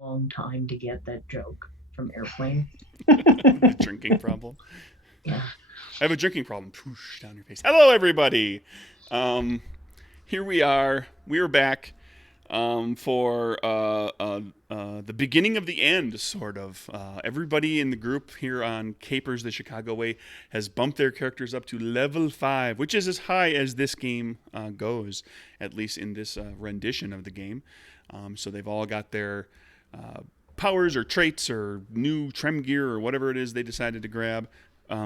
long time to get that joke from Airplane. The drinking problem. Yeah. I have a drinking problem. Poosh, down your face. Hello, everybody. Um, Here we are. We are back for the beginning of the end, sort of. Everybody in the group here on Capers the Chicago Way has bumped their characters up to level 5, which is as high as this game goes, at least in this rendition of the game. So they've all got their uh, powers or traits or new trem gear or whatever it is they decided to grab.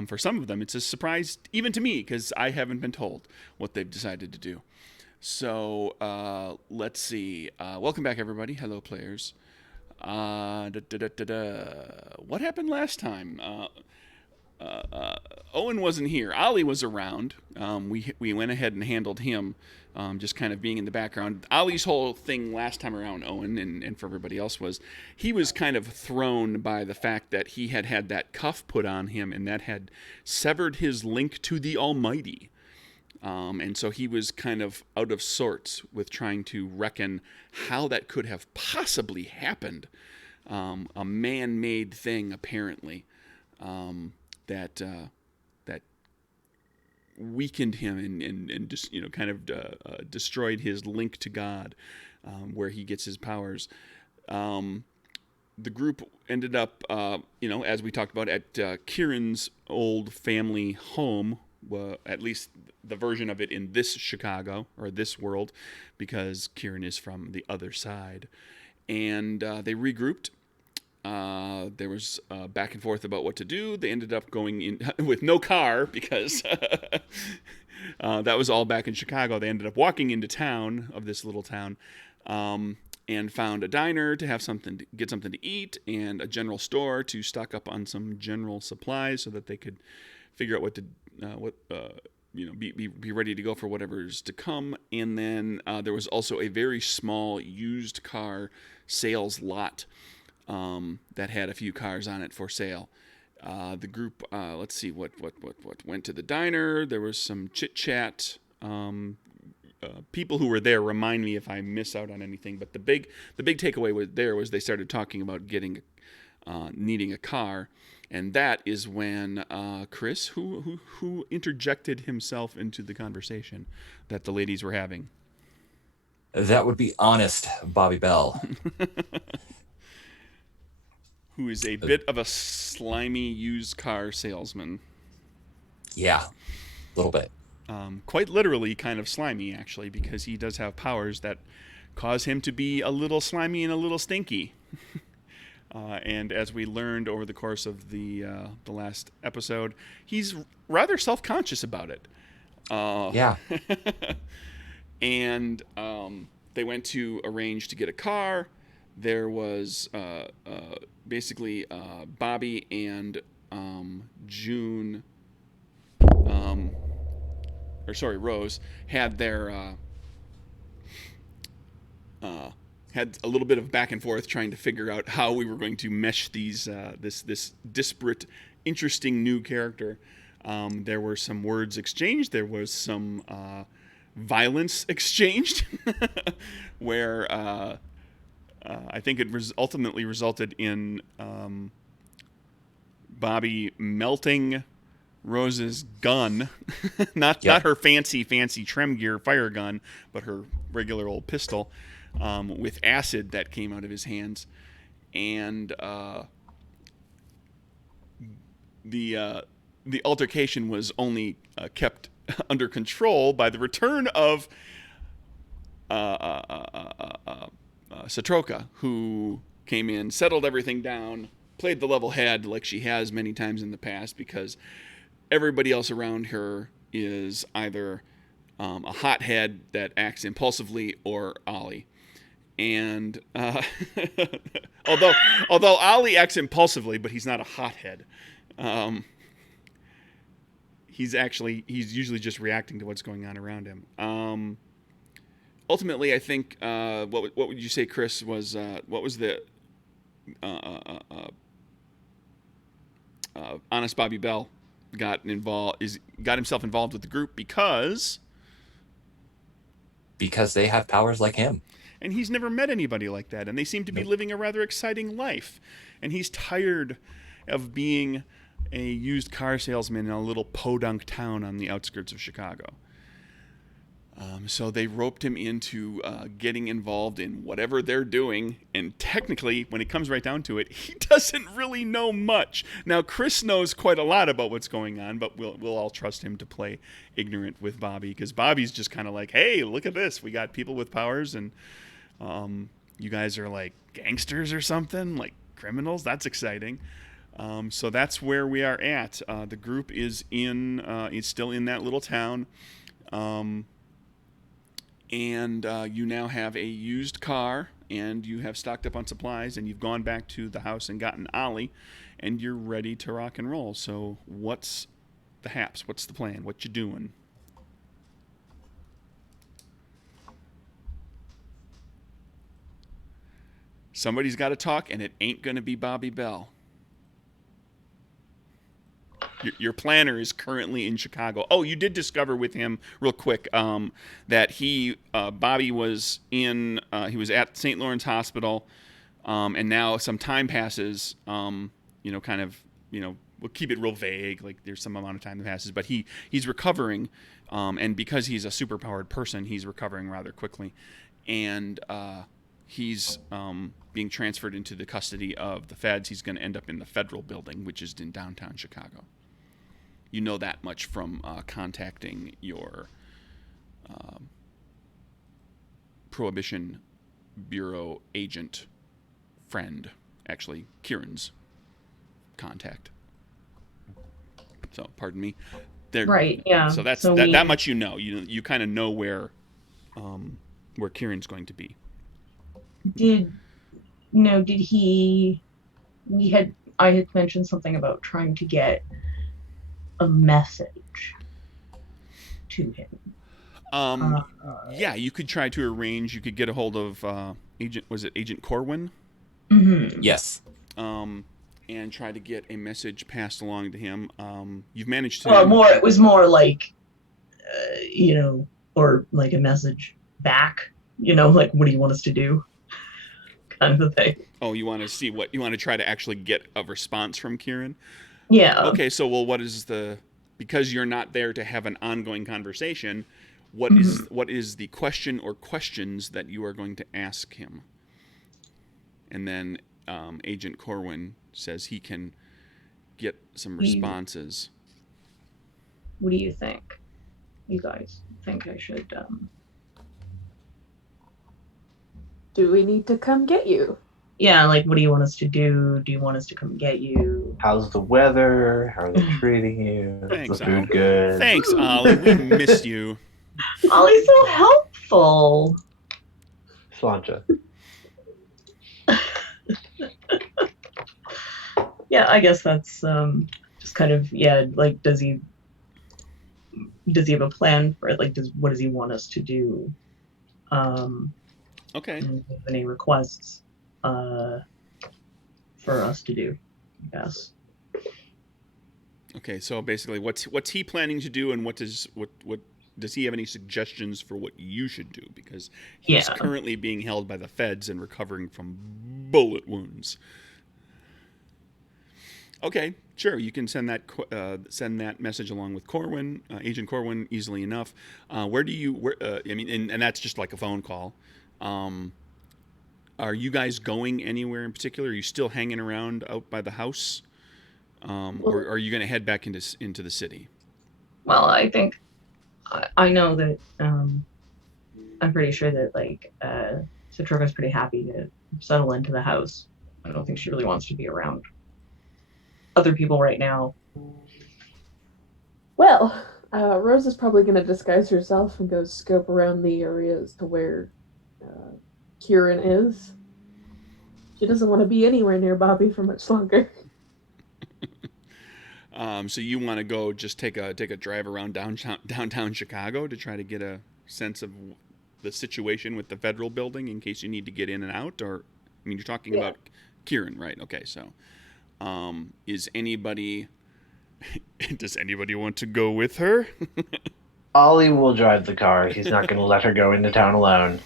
For some of them, it's a surprise even to me because I haven't been told what they've decided to do. So let's see. Welcome back, everybody. Hello, players. What happened last time? Owen wasn't here. Ollie was around. We went ahead and handled him, just kind of being in the background. Ollie's whole thing last time around, Owen, and for everybody else, was he was kind of thrown by the fact that he had had that cuff put on him, and that had severed his link to the Almighty. And so he was kind of out of sorts with trying to reckon how that could have possibly happened. A man-made thing, apparently, that that weakened him and just kind of destroyed his link to God, where he gets his powers. The group ended up, as we talked about, at Kieran's old family home, at least the version of it in this Chicago or this world, because Kieran is from the other side. And they regrouped. There was back and forth about what to do. They ended up going in with no car because that was all back in Chicago. They ended up walking into town of this little town. And found a diner to have get something to eat, and a general store to stock up on some general supplies so that they could figure out be ready to go for whatever's to come. And then there was also a very small used car sales lot that had a few cars on it for sale. The group, let's see what went to the diner. There was some chit chat. People who were there remind me if I miss out on anything. But the big takeaway was they started talking about needing a car, and that is when Chris, who interjected himself into the conversation that the ladies were having. That would be honest, Bobby Bell. Who is a bit of a slimy used car salesman. Yeah, a little bit. Quite literally kind of slimy, actually, because he does have powers that cause him to be a little slimy and a little stinky. And as we learned over the course of the last episode, he's rather self-conscious about it. Yeah. And they went to arrange to get a car. There was basically Bobby and June, Rose, had their had a little bit of back and forth trying to figure out how we were going to mesh this disparate, interesting new character. There were some words exchanged. There was some violence exchanged, where I think it ultimately resulted in Bobby melting Rose's gun, not her fancy trem gear fire gun, but her regular old pistol, with acid that came out of his hands, and the altercation was only kept under control by the return of Satroka, who came in, settled everything down, played the level head like she has many times in the past, because everybody else around her is either a hothead that acts impulsively or Ollie. And although Ollie acts impulsively, but he's not a hothead. He's usually just reacting to what's going on around him. Ultimately, I think what would you say, Chris? What was the honest Bobby Bell got himself involved with the group because because they have powers like him. And he's never met anybody like that, and they seem to be living a rather exciting life. And he's tired of being a used car salesman in a little podunk town on the outskirts of Chicago. So they roped him into getting involved in whatever they're doing. And technically, when it comes right down to it, he doesn't really know much. Now, Chris knows quite a lot about what's going on, but we'll all trust him to play ignorant with Bobby, because Bobby's just kind of like, hey, look at this. We got people with powers, and you guys are like gangsters or something, like criminals. That's exciting. So that's where we are at. The group is it's still in that little town. And you now have a used car, and you have stocked up on supplies, and you've gone back to the house and gotten Ollie, and you're ready to rock and roll. So what's the haps? What's the plan? What you doing? Somebody's got to talk, and it ain't going to be Bobby Bell. Your planner is currently in Chicago. Oh, you did discover with him real quick that Bobby was he was at St. Lawrence Hospital, and now some time passes. We'll keep it real vague. Like there's some amount of time that passes, but he's recovering, and because he's a superpowered person, he's recovering rather quickly, and he's being transferred into the custody of the feds. He's going to end up in the federal building, which is in downtown Chicago. You know that much from contacting your Prohibition Bureau agent friend, actually Kieran's contact. So, pardon me. Right. Yeah. So that much you know. You kind of know where Kieran's going to be. I had mentioned something about trying to get a message to him. Yeah, you could try to arrange. You could get a hold of Agent Corwin? Mm-hmm. Yes. And try to get a message passed along to him. You've managed to. It was more like, or like a message back. Like, what do you want us to do? Kind of a thing. Oh, you want to see what you want to try to actually get a response from Kieran? Yeah. Okay, so what is because you're not there to have an ongoing conversation, what is the question or questions that you are going to ask him? And then Agent Corwin says he can get some responses. What do you think? You guys think I should Do we need to come get you? Yeah, like, what do you want us to do? Do you want us to come get you? How's the weather? How are they treating you? Thanks, Is the food Ollie. good? Thanks, Ollie. We missed you. Ollie's so helpful. Slancha. Yeah, I guess that's just kind of, like, does he have a plan for it? Like, what does he want us to do? Okay. And any requests for us to do, I guess. Okay, so basically, what's he planning to do, and what does he have any suggestions for what you should do? Because he's currently being held by the feds and recovering from bullet wounds. Okay, sure. You can send that message along with Corwin, Agent Corwin, easily enough. And that's just like a phone call. Are you guys going anywhere in particular? Are you still hanging around out by the house, or are you going to head back into the city? Well, I think I know that I'm pretty sure that like Satroka's pretty happy to settle into the house. I don't think she really wants to be around other people right now. Well, Rose is probably going to disguise herself and go scope around the areas to where Kieran is. She doesn't want to be anywhere near Bobby for much longer. So you want to go just take a drive around downtown Chicago to try to get a sense of the situation with the federal building in case you need to get in and out? Or, I mean, you're talking about Kieran, right? Okay, so does anybody want to go with her? Ollie will drive the car. He's not going to let her go into town alone.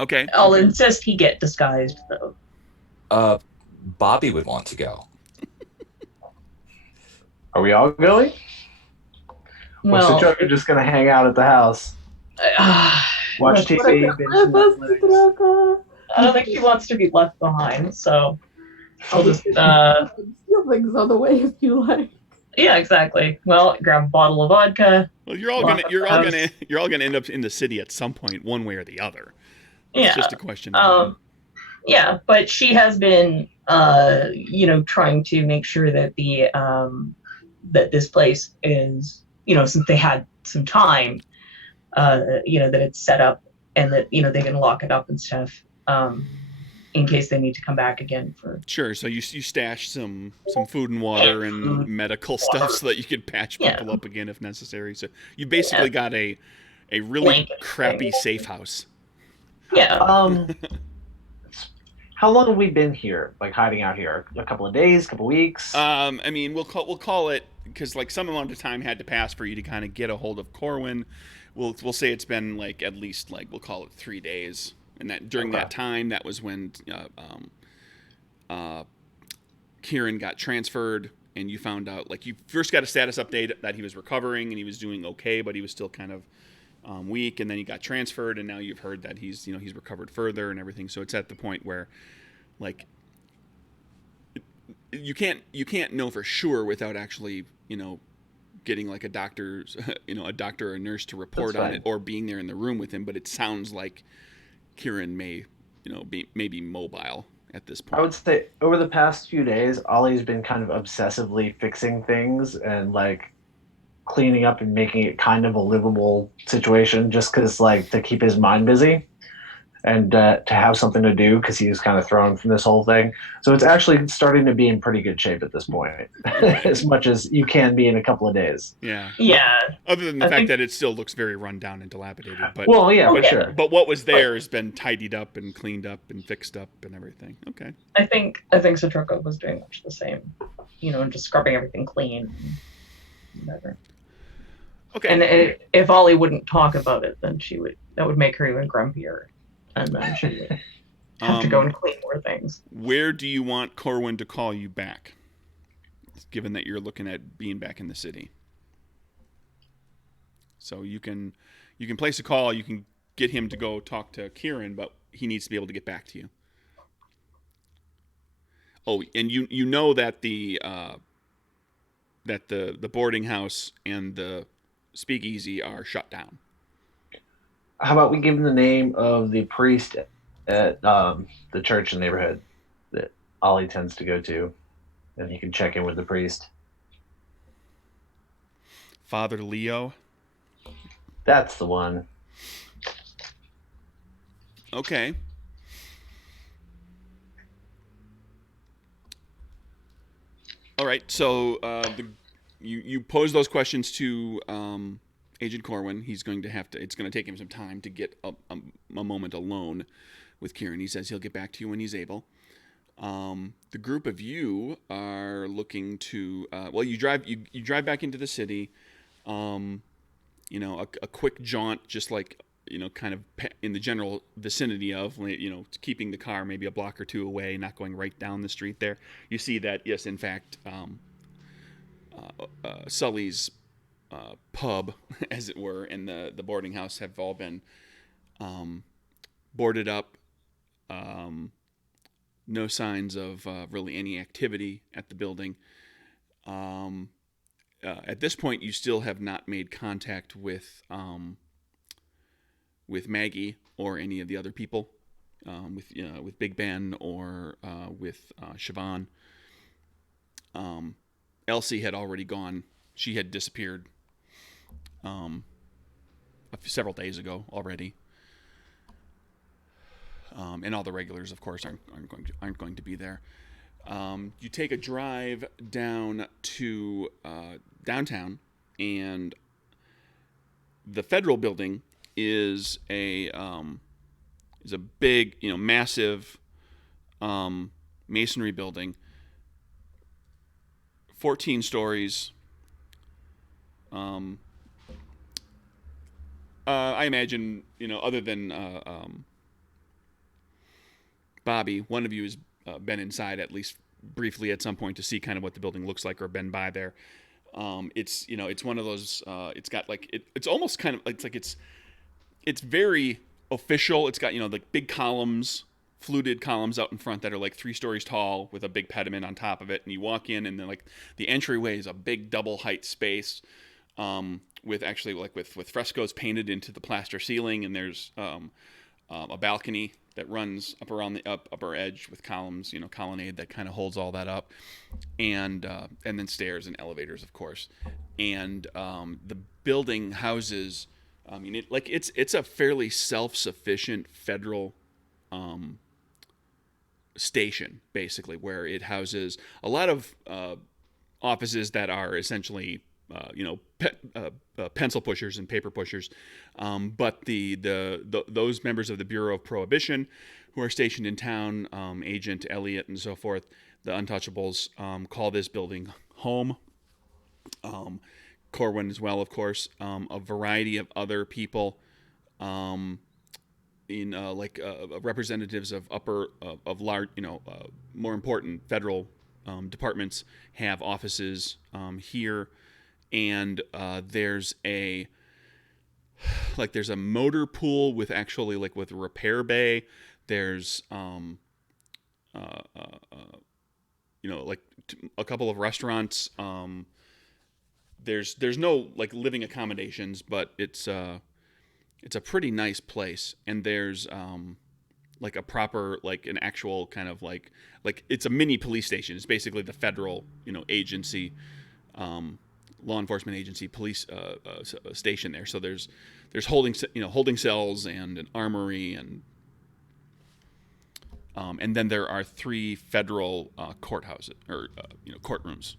Okay. I'll insist he get disguised, though. Bobby would want to go. Are we all going? Or Well, Citroen just going to hang out at the house? Watch look, TV, binge some Netflix. I don't think she wants to be left behind, so I'll just, Steal things on the way if you like. yeah, exactly. Well, grab a bottle of vodka. Well, you're all Lock gonna end up in the city at some point, one way or the other. It's Yeah. just a question of Yeah, but she has been, trying to make sure that that this place is, since they had some time, that it's set up and that, they can lock it up and stuff, in case they need to come back again for. Sure. So you stash some food and water and medical stuff so that you could patch people up again if necessary. So you basically got a really Blanket crappy thing. safe house. Yeah. How long have we been here? Like hiding out here? A couple of days, couple of weeks? I mean, we'll call it, because like some amount of time had to pass for you to kind of get a hold of Corwin. We'll say it's been like at least like we'll call it 3 days, and that during that time, that was when Kieran got transferred, and you found out, like, you first got a status update that he was recovering and he was doing okay, but he was still kind of weak, and then he got transferred, and now you've heard that he's recovered further and everything. So it's at the point where, like, you can't know for sure without actually getting like a doctor or a nurse to report on it or being there in the room with him. But it sounds like Kieran may be mobile at this point. I would say over the past few days, Ollie's been kind of obsessively fixing things and like cleaning up and making it kind of a livable situation, just because like to keep his mind busy and to have something to do, because he was kind of thrown from this whole thing. So it's actually starting to be in pretty good shape at this point, as much as you can be in a couple of days. Yeah. Yeah. Other than the fact that it still looks very run down and dilapidated, but well, yeah, but sure. But what was there has been tidied up and cleaned up and fixed up and everything. Okay. I think Satroko was doing much the same, and just scrubbing everything clean. And whatever. Okay. And if Ollie wouldn't talk about it, then that would make her even grumpier. And then she would have to go and clean more things. Where do you want Corwin to call you back, given that you're looking at being back in the city? So you can place a call. You can get him to go talk to Kieran, but he needs to be able to get back to you. Oh, and you know that the boarding house and the speakeasy are shut down. How about we give him the name of the priest at the church in the neighborhood that Ollie tends to go to, and he can check in with the priest. Father Leo. That's the one. Okay. All right. So you pose those questions to Agent Corwin. He's going to have to. It's going to take him some time to get a moment alone with Kieran. He says he'll get back to you when he's able. The group of you are looking to. You drive back into the city. A quick jaunt, just like kind of in the general vicinity of keeping the car maybe a block or two away, not going right down the street there. You see that yes, in fact, Sully's pub, as it were, and the boarding house have all been boarded up. No signs of really any activity at the building. At this point, you still have not made contact with Maggie or any of the other people, with Big Ben or with Siobhan. Elsie had already gone. She had disappeared several days ago already. And all the regulars, of course, aren't going to be there. You take a drive down to downtown, and the federal building is a big, massive masonry building, 14 stories, Um, I imagine, other than Bobby, one of you has been inside at least briefly at some point to see kind of what the building looks like or been by there. It's one of those. It's got like it's almost kind of it's very official. It's got like big columns, fluted columns out in front that are like 3 stories tall with a big pediment on top of it. And you walk in, and then like the entryway is a big double height space with actually like with frescoes painted into the plaster ceiling, and there's a balcony that runs up around the upper edge with columns, colonnade that kind of holds all that up, and then stairs and elevators, of course. And the building houses, it's a fairly self-sufficient federal station, basically, where it houses a lot of offices that are essentially pencil pushers and paper pushers, but those members of the Bureau of Prohibition who are stationed in town, Agent Elliot and so forth, the Untouchables, call this building home. Corwin as well, of course, a variety of other people, in representatives of large, more important federal departments have offices here. And there's a motor pool with actually with a repair bay. There's a couple of restaurants. There's no living accommodations, but it's a pretty nice place. And there's a proper an actual kind of like it's a mini police station. It's basically the federal agency. Law enforcement agency police station there. So there's holding cells and an armory, and then there are 3 federal courthouses or courtrooms.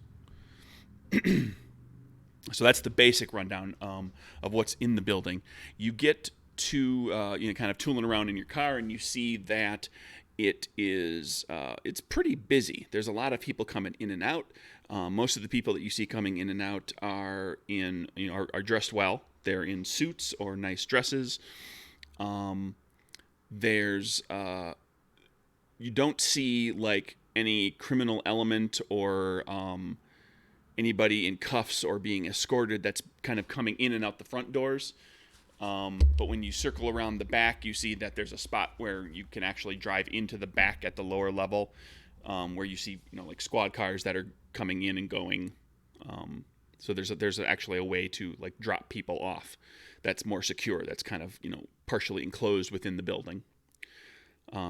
So that's the basic rundown of what's in the building. You get to kind of tooling around in your car, and you see that it's pretty busy. There's a lot of people coming in and out. Most of the people that you see coming in and out are dressed well. They're in suits or nice dresses. There's you don't see any criminal element or anybody in cuffs or being escorted that's kind of coming in and out the front doors. But when you circle around the back, you see that there's a spot where you can actually drive into the back at the lower level, where you see squad cars that are coming in and going. So there's actually a way to drop people off that's more secure. That's kind of partially enclosed within the building.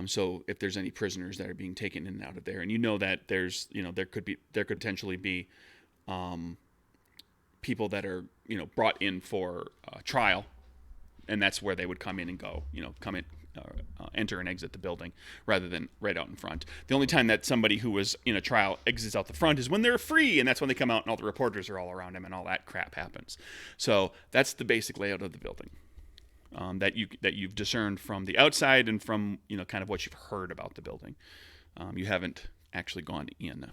So if there's any prisoners that are being taken in and out of there, and that there's there could potentially be people that are brought in for trial. And that's where they would come in and go, enter and exit the building rather than right out in front. The only time that somebody who was in a trial exits out the front is when they're free, and that's when they come out and all the reporters are all around them and all that crap happens. So that's the basic layout of the building that you've discerned from the outside and from kind of what you've heard about the building. You haven't actually gone in.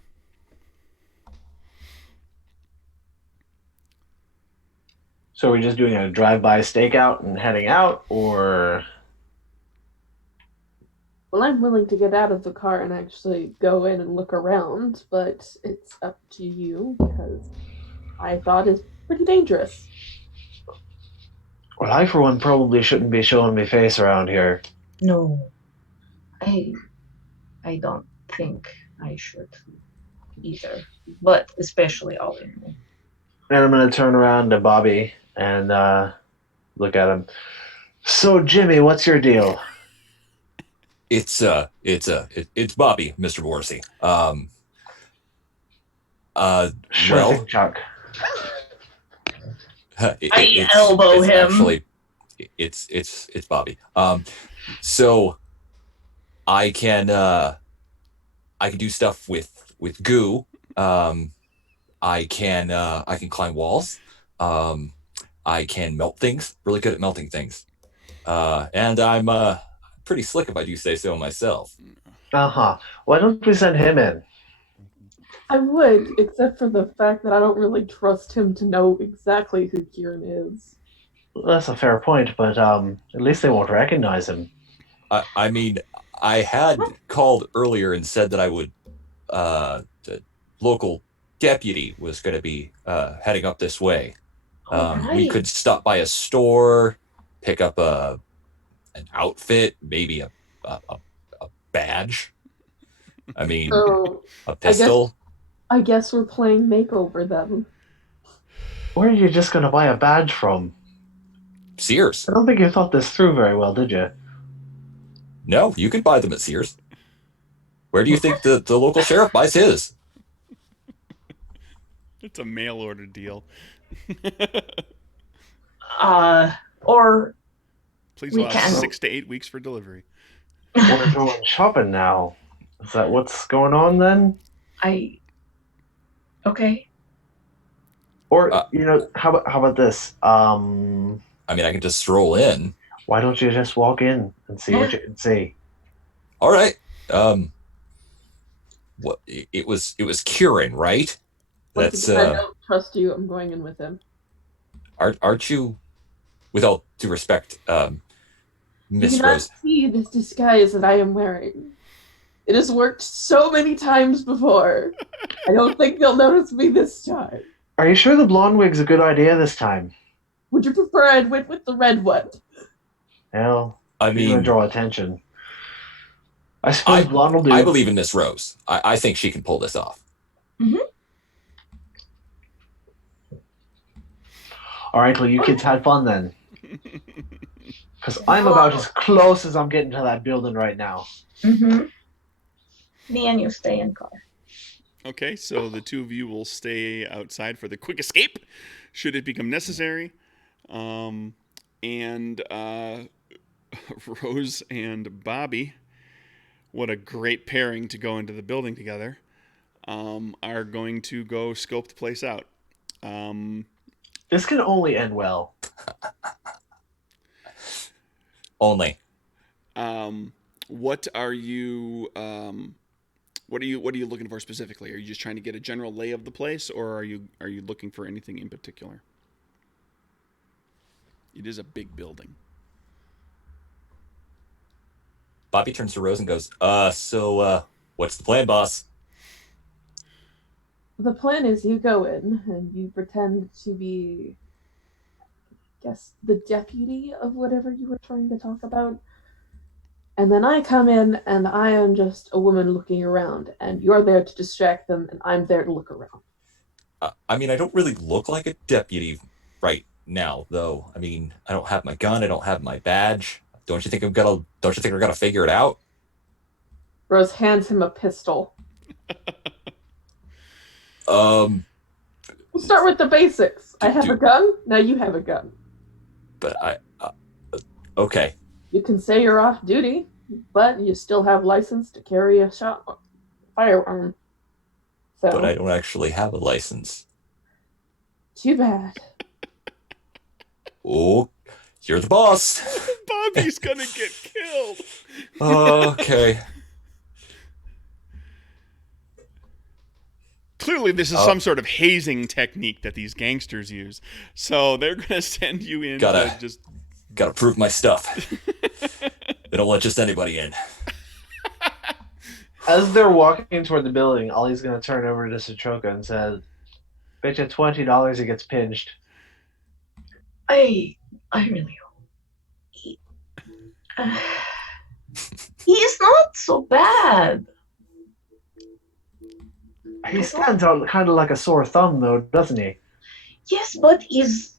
So are we just doing a drive-by stakeout and heading out, or? Well, I'm willing to get out of the car and actually go in and look around, but it's up to you because I thought it's pretty dangerous. Well, I for one probably shouldn't be showing my face around here. No, I don't think I should either, but especially Ollie. And I'm going to turn around to Bobby and look at him. So, Jimmy, what's your deal? It's Bobby, Mr. Borsi. Sure thing, Chuck. I elbow him. Actually, it's Bobby. So I can do stuff with goo. I can climb walls. I can melt things. Really good at melting things. And I'm pretty slick, if I do say so myself. Uh-huh. Why don't we send him in? I would, except for the fact that I don't really trust him to know exactly who Kieran is. That's a fair point, but at least they won't recognize him. I mean, I had called earlier and said that I would. The local deputy was going to be heading up this way. All We right. could stop by a store, pick up an outfit, maybe a badge. I mean, So a I guess pistol. I guess we're playing makeover then. Where are you just going to buy a badge from? Sears. I don't think you thought this through very well, did you? No, you can buy them at Sears. Where do you think the local sheriff buys his? It's a mail order deal. Or Please we allow can. 6 to 8 weeks for delivery. We're going shopping now. Is that what's going on then? Okay. Or Uh, how about this? I mean, I can just stroll in. Why don't you just walk in and see what you can see? All right. What it was Kieran, right? Once That's again, I don't trust you. I'm going in with him. aren't you, with all due respect, Do you Miss not Rose? see this disguise that I am wearing? It has worked so many times before. I don't think they'll notice me this time. Are you sure the blonde wig's a good idea this time? Would you prefer I went with the red one? Well, I you're going to mean, draw attention. I suppose blonde will do. I believe in Miss Rose. I think she can pull this off. Mm-hmm. All right, well, you kids had fun then. Because I'm about as close as I'm getting to that building right now. Mm-hmm. Me and you stay in car. Okay, so the two of you will stay outside for the quick escape, should it become necessary. And Rose and Bobby, what a great pairing to go into the building together, are going to go scope the place out. This can only end well. Only. What are you? What are you looking for specifically? Are you just trying to get a general lay of the place, or are you looking for anything in particular? It is a big building. Bobby turns to Rose and goes, so what's the plan, boss? The plan is you go in and you pretend to be, I guess, the deputy of whatever you were trying to talk about. And then I come in and I am just a woman looking around, and you're there to distract them, and I'm there to look around. I mean, I don't really look like a deputy right now, though. I mean, I don't have my gun. I don't have my badge. Don't you think I'm gonna figure it out? Rose hands him a pistol. Um, We'll start with the basics. I have a gun, now you have a gun. But okay. You can say you're off duty, but you still have license to carry a firearm. So, But I don't actually have a license. too bad. Oh, you're the boss. Bobby's gonna get killed. Okay. Clearly, this is some sort of hazing technique that these gangsters use. So they're gonna send you in to just gotta prove my stuff. They don't let just anybody in. As they're walking toward the building, Ollie's going to turn over to Satroka and said, "Bet you $20 he gets pinched." I really hope. He's not so bad. He stands out kind of like a sore thumb, though, doesn't he? Yes, but he's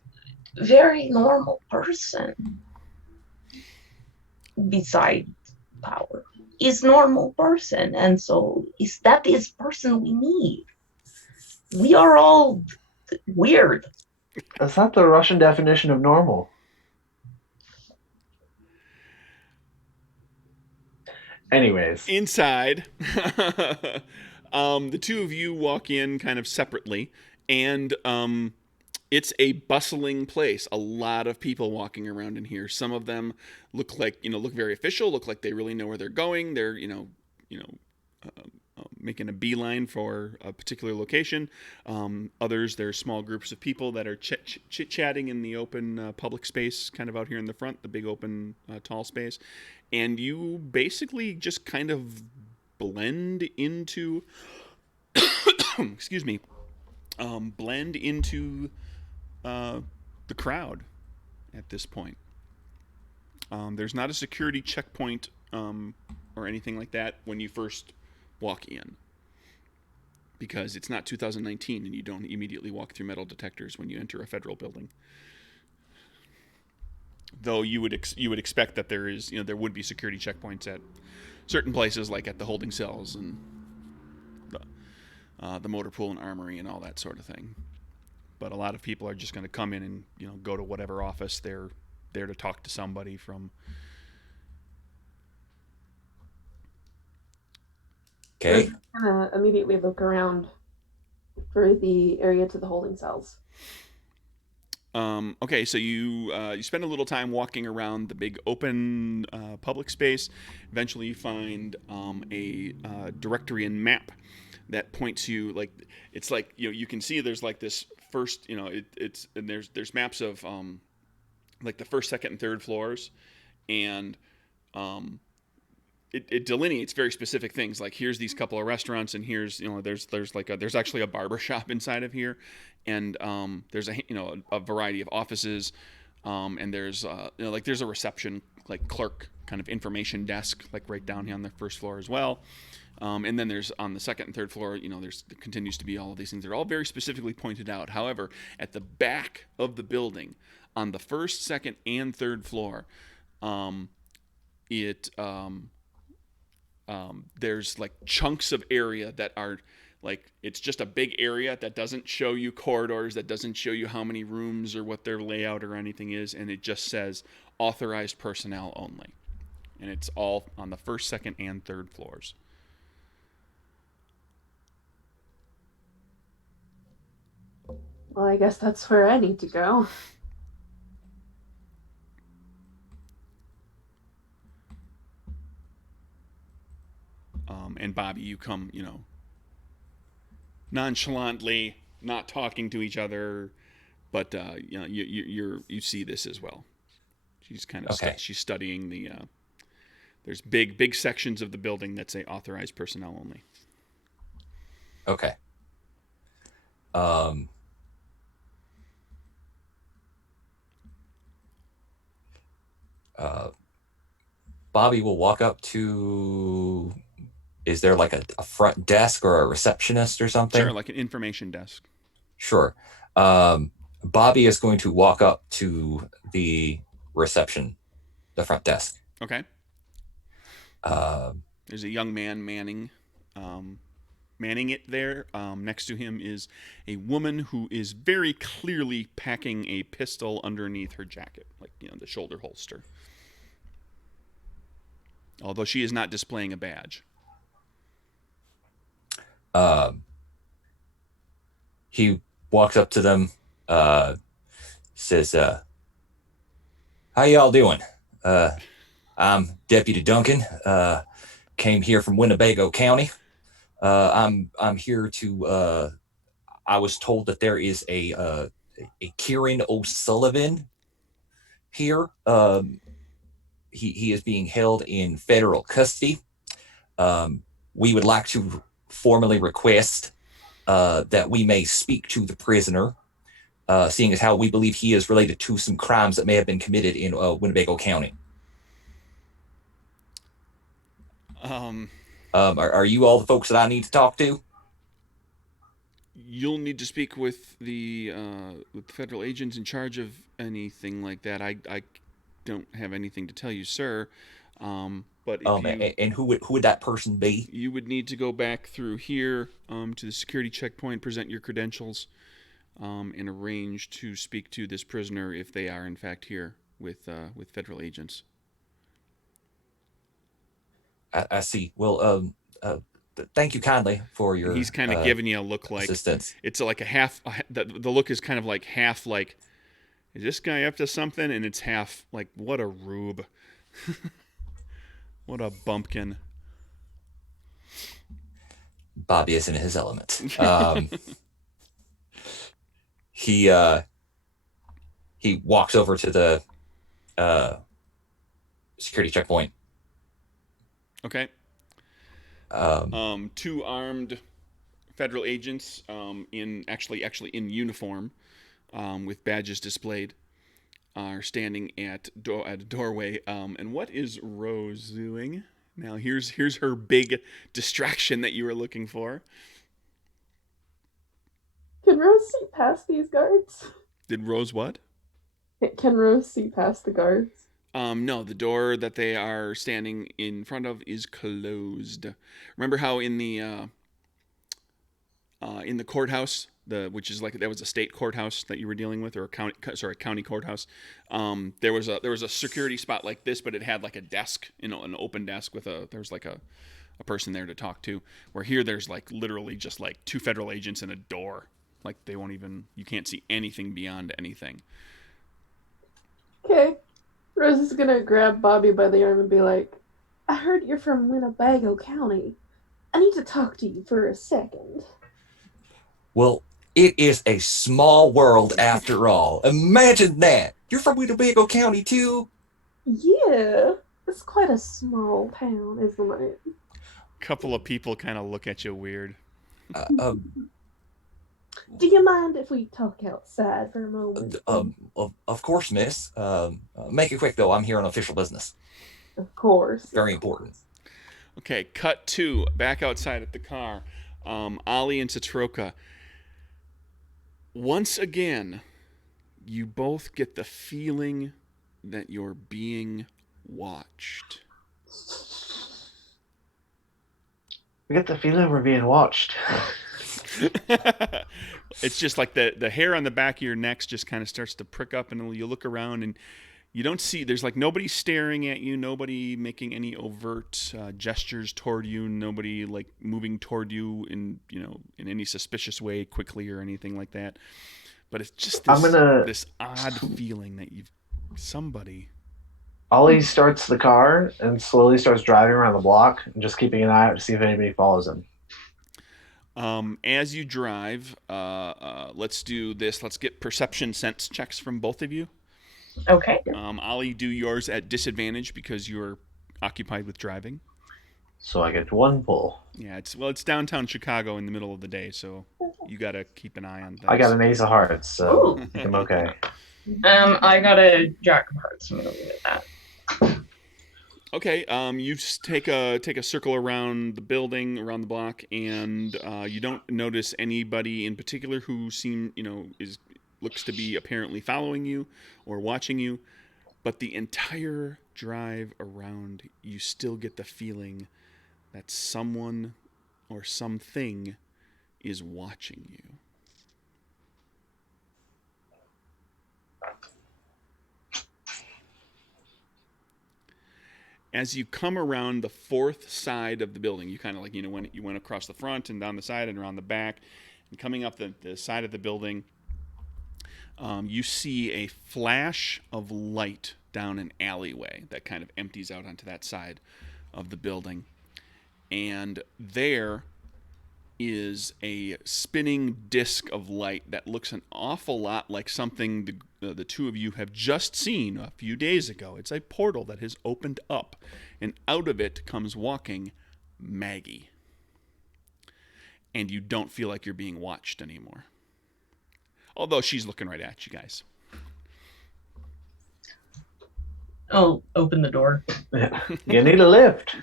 very normal person. Besides power, is normal person, and so is person we need. We are all weird. Is that the Russian definition of normal? Anyways. Inside, the two of you walk in kind of separately, and it's a bustling place. A lot of people walking around in here. Some of them look very official, look like they really know where they're going. They're, making a beeline for a particular location. Others, there's small groups of people that are chit-chatting in the open public space, kind of out here in the front, the big open tall space. And you basically just kind of blend into, excuse me, blend into the crowd at this point. There's not a security checkpoint or anything like that when you first walk in, because it's not 2019 and you don't immediately walk through metal detectors when you enter a federal building. Though you would expect that there would be security checkpoints at certain places, like at the holding cells and the motor pool and armory and all that sort of thing. But a lot of people are just going to come in and go to whatever office they're there to talk to somebody from. Okay. I'm gonna immediately look around for the area to the holding cells. Okay, so you spend a little time walking around the big open public space. Eventually, you find a directory and map that points you, like, it's like you can see there's like this first it's and there's maps of like the first, second, and third floors, and it delineates very specific things, like here's these couple of restaurants, and here's there's actually a barber shop inside of here, and there's a variety of offices, and there's there's a reception, like clerk kind of information desk, like right down here on the first floor as well. And then there's on the second and third floor, there continues to be all of these things. They're all very specifically pointed out. However, at the back of the building, on the first, second, and third floor, there's like chunks of area that are like, it's just a big area that doesn't show you corridors, that doesn't show you how many rooms or what their layout or anything is, and it just says authorized personnel only. And it's all on the first, second, and third floors. Well, I guess that's where I need to go. And Bobby, you come, nonchalantly, not talking to each other, but you see this as well. She's kind of Okay. she's studying the. There's big sections of the building that say authorized personnel only. Okay. Bobby will walk up to. Is there like a front desk or a receptionist or something? Sure, like an information desk. Sure. Bobby is going to walk up to the reception, the front desk. Okay. There's a young man manning it there. Next to him is a woman who is very clearly packing a pistol underneath her jacket, like the shoulder holster. Although she is not displaying a badge. He walks up to them, says, how y'all doing? I'm Deputy Duncan, came here from Winnebago County. I'm here to, I was told that there is a Kieran O'Sullivan here. He is being held in federal custody. We would like to formally request that we may speak to the prisoner, seeing as how we believe he is related to some crimes that may have been committed in Winnebago County. Are you all the folks that I need to talk to? You'll need to speak with the federal agents in charge of anything like that. I don't have anything to tell you, sir. But and who would that person be? You would need to go back through here to the security checkpoint, present your credentials, and arrange to speak to this prisoner if they are in fact here with federal agents. I see. Well, thank you kindly for your. And he's kind of giving you a look like assistance. It's like a half. The look is kind of like half like, is this guy up to something? And it's half like, what a rube. What a bumpkin. Bobby is in his element. He walks over to the security checkpoint. Okay. Two armed federal agents in in uniform with badges displayed are standing at a doorway. And what is Rose doing? Now here's her big distraction that you were looking for. Can Rose see past these guards? Did Rose what? Can Rose see past the guards? No, the door that they are standing in front of is closed. Remember how in the courthouse, which is like that was a state courthouse that you were dealing with, or a county courthouse. There was a security spot like this, but it had like a desk, an open desk with there was like a person there to talk to. Where here there's like literally just like two federal agents and a door. Like you can't see anything beyond anything. Okay. Rose is gonna grab Bobby by the arm and be like, I heard you're from Winnebago County. I need to talk to you for a second. Well, it is a small world after all. Imagine that. You're from Winnebago County, too? Yeah. It's quite a small town, isn't it? Couple of people kind of look at you weird. Do you mind if we talk outside for a moment? Of course, miss. Make it quick, though. I'm here on official business. Of course. Very important. Okay, cut to back outside at the car. Ollie and Satroka. Once again, you both get the feeling that you're being watched. We get the feeling we're being watched. It's just like the hair on the back of your neck just kind of starts to prick up, and you look around and you don't see, there's like nobody staring at you, nobody making any overt gestures toward you, nobody like moving toward you in any suspicious way quickly or anything like that. But it's just this odd feeling that somebody. Ollie starts the car and slowly starts driving around the block and just keeping an eye out to see if anybody follows him. As you drive, let's do this. Let's get perception sense checks from both of you. Okay. Ollie, do yours at disadvantage because you're occupied with driving. So I get one pull. Yeah, it's downtown Chicago in the middle of the day, so you got to keep an eye on things. I got an ace of hearts, so I think I'm okay. I got a jack of hearts. I'm gonna leave it at that. Okay, you just take a circle around the building, around the block, and you don't notice anybody in particular who looks to be apparently following you or watching you, but the entire drive around, you still get the feeling that someone or something is watching you. As you come around the fourth side of the building, you kind of like, when you went across the front and down the side and around the back, and coming up the side of the building, you see a flash of light down an alleyway that kind of empties out onto that side of the building. And there is a spinning disc of light that looks an awful lot like something the two of you have just seen a few days ago. It's a portal that has opened up, and out of it comes walking Maggie. And you don't feel like you're being watched anymore. Although she's looking right at you guys. I'll open the door. You need a lift.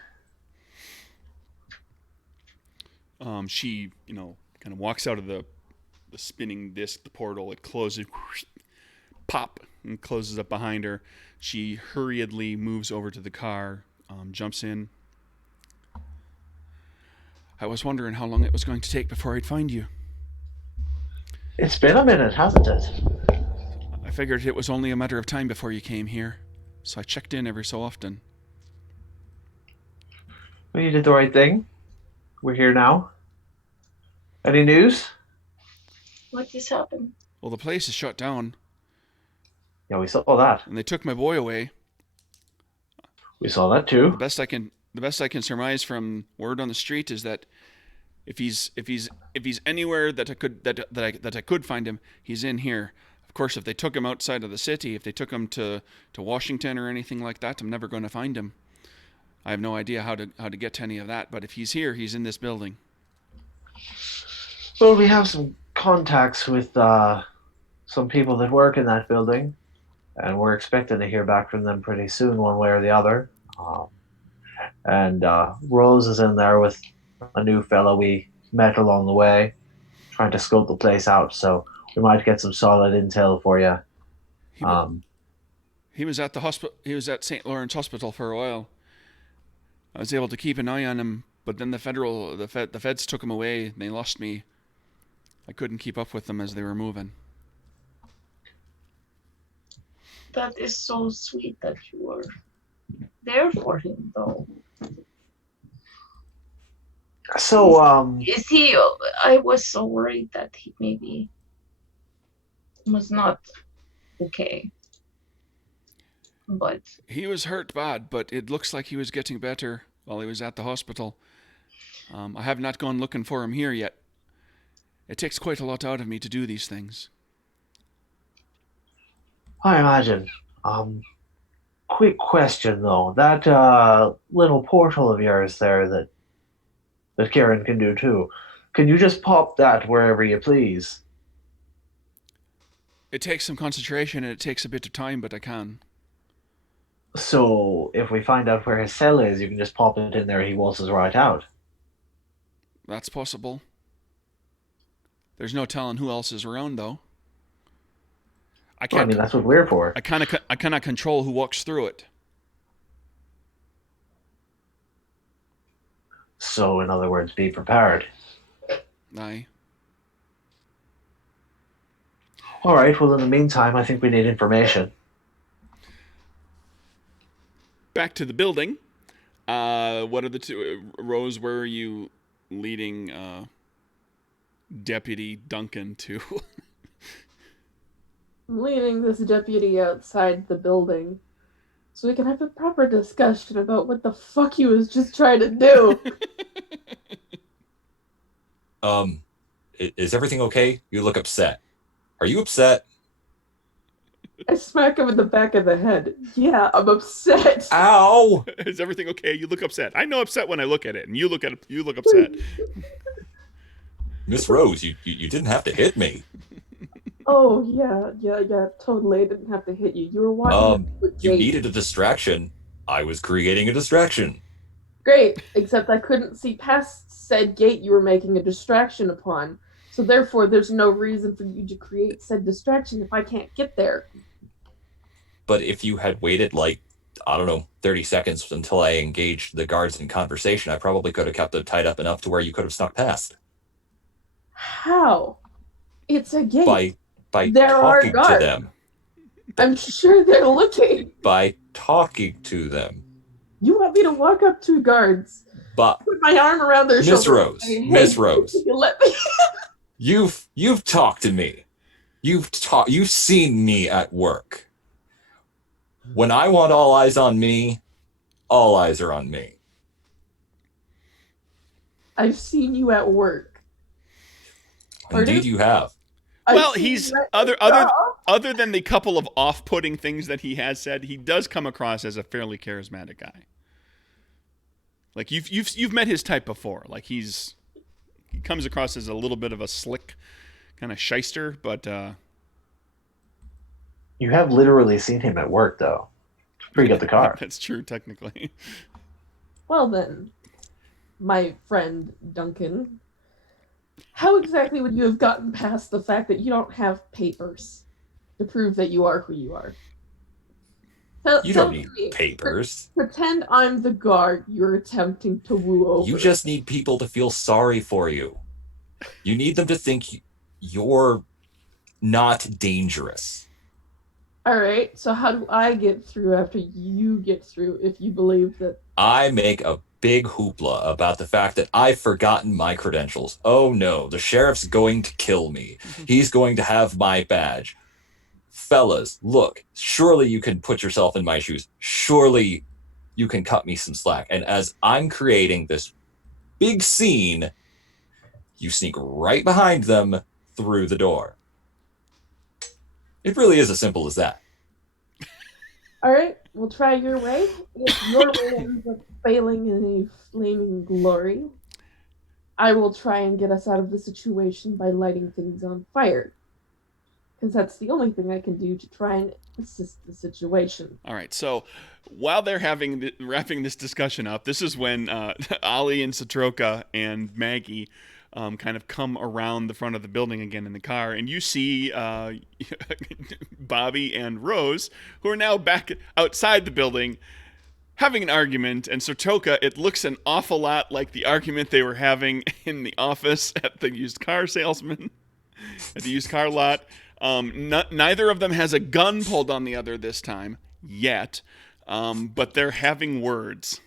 She, kind of walks out of the spinning disc, the portal. It closes, pop, and closes up behind her. She hurriedly moves over to the car, jumps in. I was wondering how long it was going to take before I'd find you. It's been a minute, hasn't it? I figured it was only a matter of time before you came here, so I checked in every so often. Well, you did the right thing. We're here now. Any news? What just happened? Well, the place is shut down, Yeah, we saw that. and they took my boy away. We saw that too. The best I can surmise from word on the street is that If he's anywhere that I could find him, he's in here. Of course, if they took him outside of the city, if they took him to Washington or anything like that, I'm never going to find him. I have no idea how to get to any of that. But if he's here, he's in this building. Well, we have some contacts with some people that work in that building, and we're expecting to hear back from them pretty soon, one way or the other. And Rose is in there with a new fellow we met along the way, trying to scope the place out. So we might get some solid intel for you. He was at the hospital. He was at St. Lawrence Hospital for a while. I was able to keep an eye on him, but then the feds took him away. And they lost me. I couldn't keep up with them as they were moving. That is so sweet that you were there for him, though. So, Is he? I was so worried that he maybe was not okay. But he was hurt bad, but it looks like he was getting better while he was at the hospital. I have not gone looking for him here yet. It takes quite a lot out of me to do these things. I imagine. Quick question though. That little portal of yours there that Karen can do too. Can you just pop that wherever you please? It takes some concentration and it takes a bit of time, but I can. So if we find out where his cell is, you can just pop it in there and he waltzes right out. That's possible. There's no telling who else is around though. Well, I mean, that's what we're for. I cannot control who walks through it. So, in other words, be prepared. Aye. All right. Well, in the meantime, I think we need information. Back to the building. What are the two? Rose, where are you leading Deputy Duncan to? I'm leading this deputy outside the building so we can have a proper discussion about what the fuck he was just trying to do. Is everything okay? You look upset. Are you upset? I smack him in the back of the head. Yeah, I'm upset. Ow! Is everything okay? You look upset. I know upset when I look at it, and you look upset. Miss Rose, you didn't have to hit me. Oh, yeah, totally. I didn't have to hit you. You were watching. You needed a distraction. I was creating a distraction. Great, except I couldn't see past said gate you were making a distraction upon. So therefore, there's no reason for you to create said distraction if I can't get there. But if you had waited, 30 seconds until I engaged the guards in conversation, I probably could have kept them tied up enough to where you could have snuck past. How? It's a gate. By there talking are guards. To them. I'm sure they're looking. By talking to them. You want me to walk up to guards, but put my arm around their shoulder? Miss Rose. You let me. You've talked to me. You've seen me at work. When I want all eyes on me, all eyes are on me. I've seen you at work. Indeed, you have. Well, he's other than the couple of off-putting things that he has said, he does come across as a fairly charismatic guy. Like you've met his type before. Like he comes across as a little bit of a slick kind of shyster, but you have literally seen him at work, though. Before you get the car. That's true, technically. Well then, my friend Duncan, how exactly would you have gotten past the fact that you don't have papers to prove that you are who you are? You don't need papers. Pretend I'm the guard you're attempting to woo over. You just need people to feel sorry for you. You need them to think you're not dangerous. All right, so how do I get through after you get through if you believe that... I make a big hoopla about the fact that I've forgotten my credentials. Oh no, the sheriff's going to kill me. He's going to have my badge. Fellas, look, surely you can put yourself in my shoes. Surely you can cut me some slack. And as I'm creating this big scene, You sneak right behind them through the door. It really is as simple as that. All right, we'll try your way. If your way ends up failing in a flaming glory, I will try and get us out of the situation by lighting things on fire. Because that's the only thing I can do to try and assist the situation. All right. So while they're wrapping this discussion up, this is when Ollie and Satroka and Maggie kind of come around the front of the building again in the car, and you see Bobby and Rose, who are now back outside the building, having an argument. And Satroka, it looks an awful lot like the argument they were having in the office at the used car salesman, at the used car lot. Neither of them has a gun pulled on the other this time yet, but they're having words.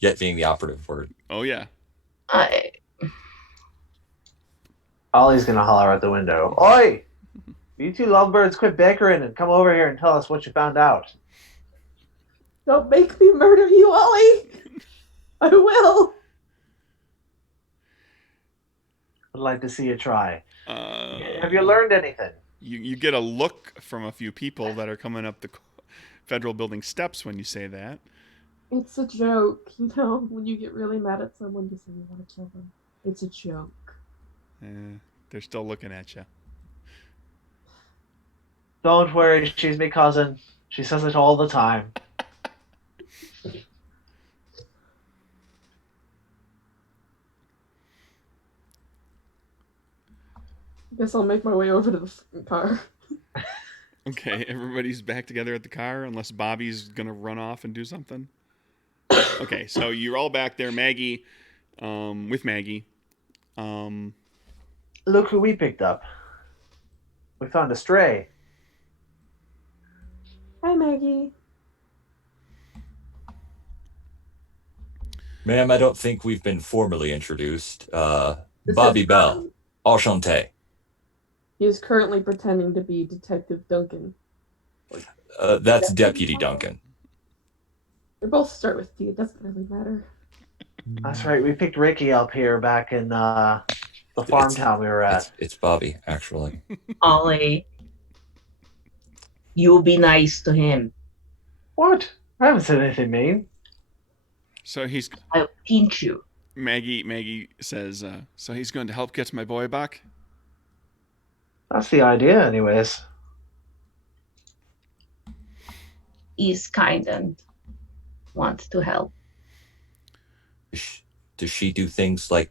Yet being the operative word. Oh yeah. I Ollie's gonna holler out the window. Oi! You two lovebirds quit bickering and come over here and tell us what you found out. Don't make me murder you, Ollie! I will! I'd like to see you try. Uh, Have you learned anything? You get a look from a few people that are coming up the federal building steps when you say that. It's a joke, you know, when you get really mad at someone, you say you want to kill them. It's a joke. They're still looking at you. Don't worry, she's me cousin. She says it all the time. I guess I'll make my way over to the car. Okay, everybody's back together at the car unless Bobby's gonna run off and do something. Okay, so you're all back there, Maggie, with Maggie. Look who we picked up. We found a stray. Hi, Maggie. Ma'am, I don't think we've been formally introduced. This Bobby is Bell. Enchanté. He is currently pretending to be Detective Duncan. That's Deputy Duncan. They both start with D. It doesn't really matter. That's right. We picked Ricky up here back in the farm town we were at. It's Bobby, actually. Ollie, you be nice to him. What? I haven't said anything mean. So I'll pinch you. Maggie says, so he's going to help get my boy back? That's the idea, anyways. He's kind and wants to help. Does she do things like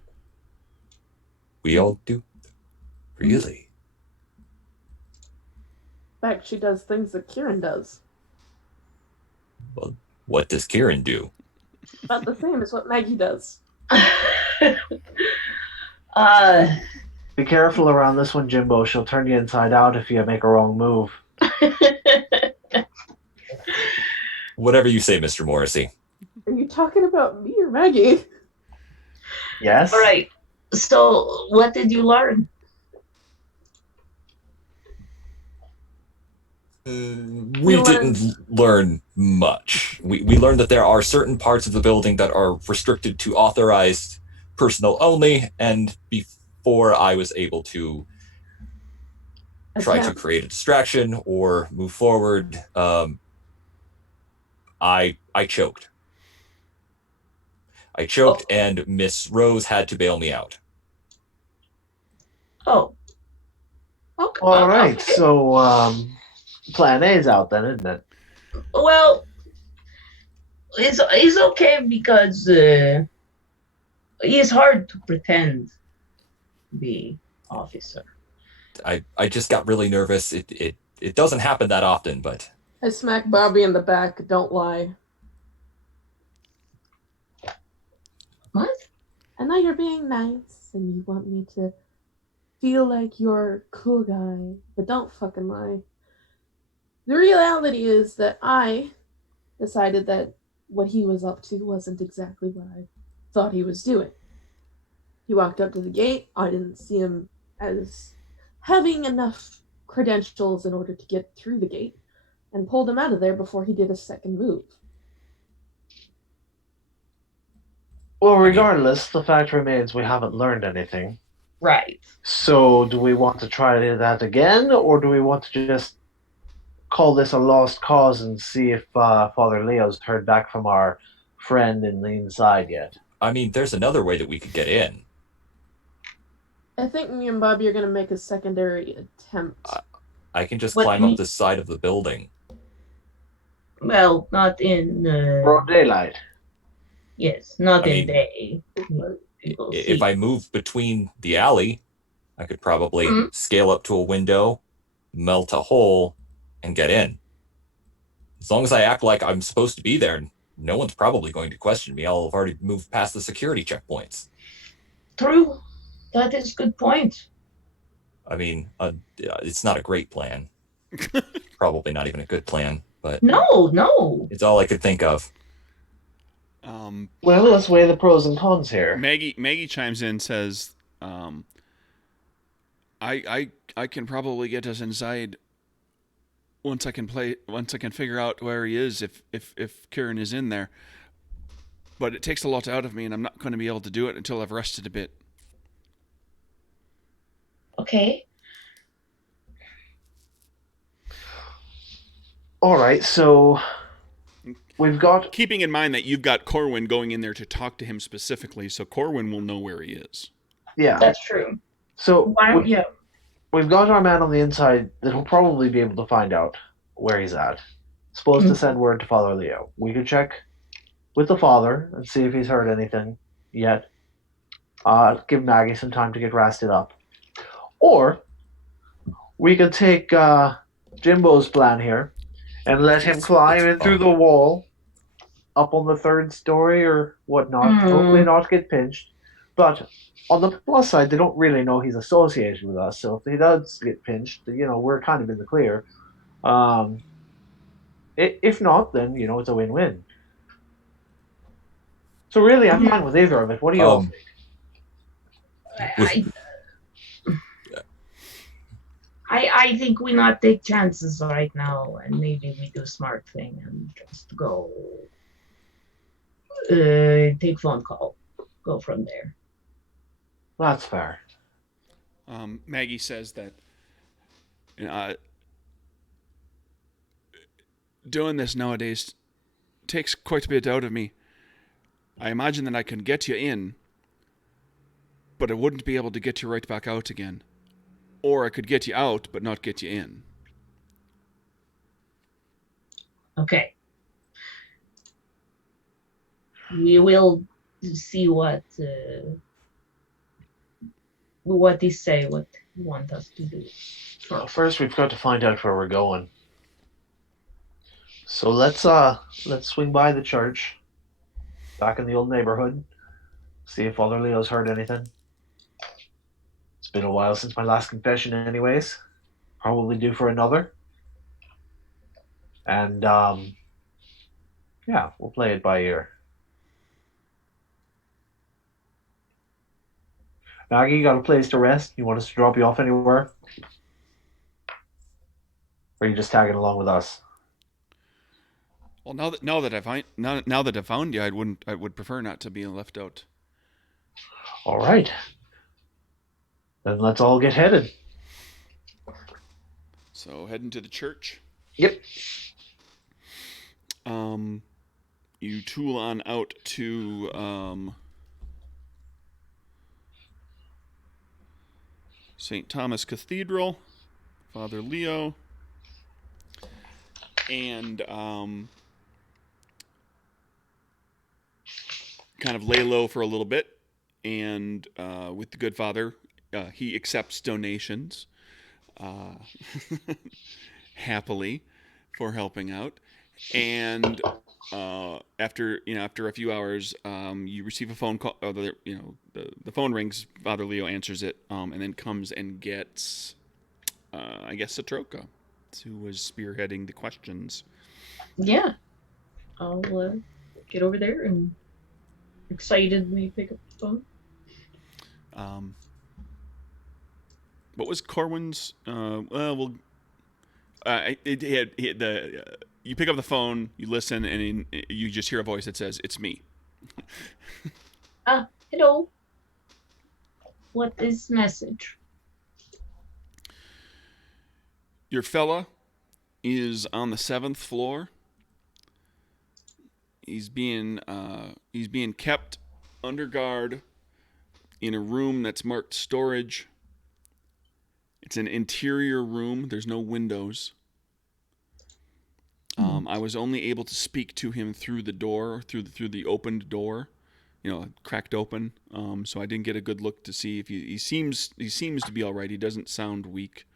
we all do? Really? In fact, she does things that Kieran does. Well, what does Kieran do? About the same as what Maggie does. Be careful around this one, Jimbo. She'll turn you inside out if you make a wrong move. Whatever you say, Mr. Morrissey. Are you talking about me or Maggie? Yes? All right. So, what did you learn? We didn't learn much. We learned that there are certain parts of the building that are restricted to authorized personnel only, and before I was able to try to create a distraction or move forward, I choked. I choked, and Miss Rose had to bail me out. Oh. Okay. All right, Okay. so plan A is out then, isn't it? Well, it's okay because it's hard to pretend to be officer. I just got really nervous. It doesn't happen that often, but I smack Bobby in the back. Don't lie. What? I know you're being nice and you want me to feel like you're a cool guy, but don't fucking lie. The reality is that I decided that what he was up to wasn't exactly what I thought he was doing. He walked up to the gate. I didn't see him as having enough credentials in order to get through the gate, and pulled him out of there before he did a second move. Well, I mean, regardless, the fact remains we haven't learned anything. Right. So, do we want to try that again, or do we want to just call this a lost cause and see if Father Leo's heard back from our friend in the inside yet? there's another way that we could get in. I think me and Bobby are going to make a secondary attempt. I can just What climb up the side of the building. Well, not in Broad daylight. yes, not I in mean, day. People If see. I move between the alley, I could probably Mhm. scale up to a window, melt a hole, and get in. As long as I act like I'm supposed to be there, no one's probably going to question me. I'll have already moved past the security checkpoints. True. That is good point. It's not a great plan. Probably not even a good plan, but No. it's all I could think of. Well, let's weigh the pros and cons here. Maggie chimes in, says, I can probably get us inside once I can figure out where he is if Kieran is in there. But it takes a lot out of me, and I'm not going to be able to do it until I've rested a bit. Okay. All right, so we've got. Keeping in mind that you've got Corwin going in there to talk to him specifically, so Corwin will know where he is. Yeah. That's true. So Why don't you? we've got our man on the inside that'll probably be able to find out where he's at. Supposed to send word to Father Leo. We could check with the father and see if he's heard anything yet. Give Maggie some time to get rested up. Or we could take Jimbo's plan here and let him climb in through the wall up on the third story or whatnot. Hopefully not get pinched. But on the plus side, they don't really know he's associated with us. So if he does get pinched, we're kind of in the clear. If not, then, it's a win-win. So really, I'm fine with either of it. What do you all think? I think we not take chances right now, and maybe we do a smart thing and just go take phone call, go from there. That's fair. Maggie says that doing this nowadays takes quite a bit out of me. I imagine that I can get you in, but I wouldn't be able to get you right back out again. Or I could get you out, but not get you in. Okay. We will see what they say, what they want us to do. Well, first we've got to find out where we're going. So let's swing by the church, back in the old neighborhood, see if Father Leo's heard anything. It's been a while since my last confession, anyways. Probably due for another. And yeah, we'll play it by ear. Maggie, you got a place to rest? You want us to drop you off anywhere? Or are you just tagging along with us? Well, now that I found you, I would prefer not to be left out. All right. Then let's all get headed. So heading to the church. Yep. You tool on out to St. Thomas Cathedral, Father Leo, and kind of lay low for a little bit. And with the good father, he accepts donations happily for helping out. And after a few hours, you receive a phone call. The phone rings. Father Leo answers it, and then comes and gets, I guess, Satroka, who was spearheading the questions. Yeah, I'll get over there and excitedly pick up the phone. What was Corwin's? You pick up the phone, you listen, and you just hear a voice that says, "It's me." Hello. What is message? Your fella is on the 7th floor. He's being kept under guard in a room that's marked storage. It's an interior room. There's no windows. I was only able to speak to him through the door, through the opened door, cracked open. So I didn't get a good look to see if he seems to be all right. He doesn't sound weak.